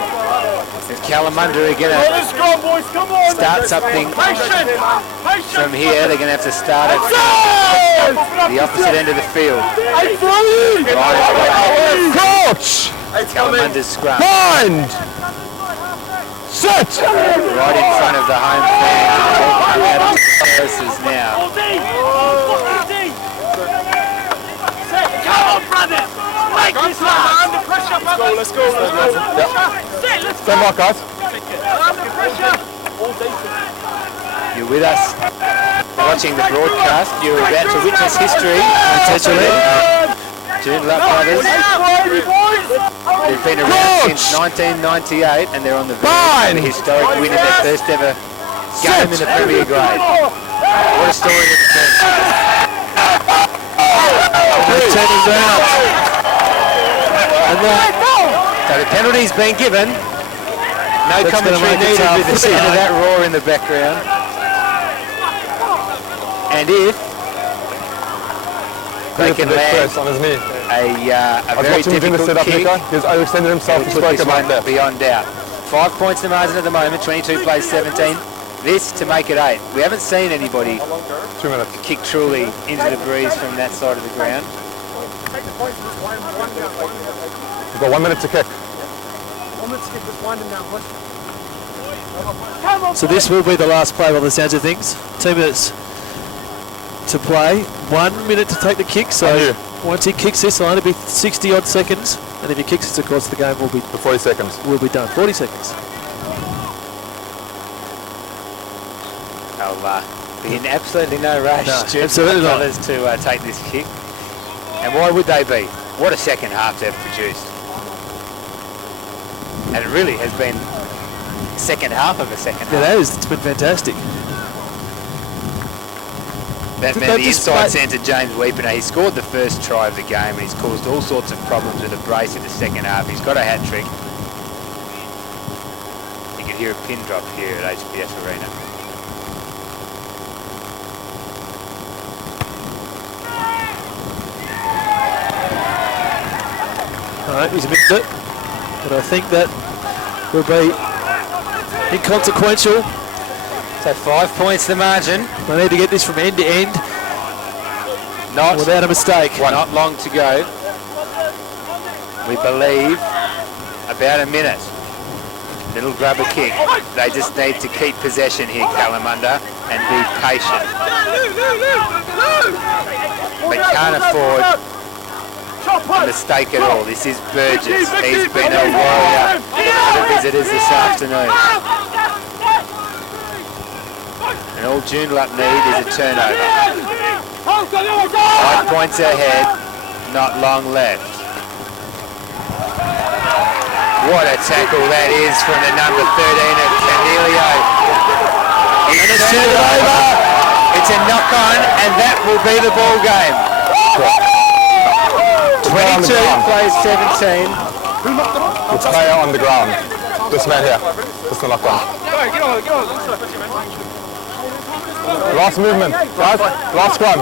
And Kalamunda are going to Let's go, boys, come on! start something Patient! from here. They're going to have to start at the opposite end of the field. Coach! Kalamunda's scrum. Mind! Sit! Right in front of the home fans. Out of the terraces now. Come on, brothers! Make this last! Under pressure, brothers! Let's go, let's go! Stand back, guys. Under pressure! You're with us watching the broadcast. You're about to witness history. Joondalup brothers. They've been around since 1998 and they're on the verge of a historic win in their first ever game in the Premier Grade. What a story of the team. They're turning down. And So the penalty's been given. No That's gonna commentary make it needed tough. with the sound of that roar in the background. And if they can land First on his knee. a I was very watching him doing the difficult sit-up, kick, Nico. He's overextended himself. He put spoke this about one that. beyond doubt. 5 points the margin at the moment, 22 plays 17. This to make it 8. We haven't seen anybody 2 minutes. kick truly into the breeze from that side of the ground. We've got 1 minute to kick. so this will be the last play by the sounds of things. 2 minutes to play. 1 minute to take the kick. So once he kicks this, it'll only be 60 odd seconds. And if he kicks this, of course, the game will be For 40 seconds. done. 40 seconds. They'll be in absolutely no rush No, to absolutely not. others to take this kick. And why would they be? What a second half they've produced. And it really has been second half of a second Yeah, half. that is. It's been fantastic. That Did man, they the just inside play- centre, James Weepener, he scored the first try of the game and he's caused all sorts of problems with a brace in the second half. He's got a hat trick. You can hear a pin drop here at HBF Arena. Alright, he's missed it. But I think that will be inconsequential. So 5 points the margin. They need to get this from end to end Not without a mistake. Not long to go. We believe About a minute. Little grubber kick. They just need to keep possession here, Kalamunda, and be patient. They can't afford a mistake at all. This is Burgess. He's been a warrior for the visitors this afternoon. And all Joondalup need is a turnover. 5 points ahead, not long left. What a tackle that is from the number 13 of Camilio. And it's turned over. It's a knock-on, and that will be the ball game. 22 plays 17. It's player on the ground. This man here. This is the knock on. Last movement, guys. Last scrum.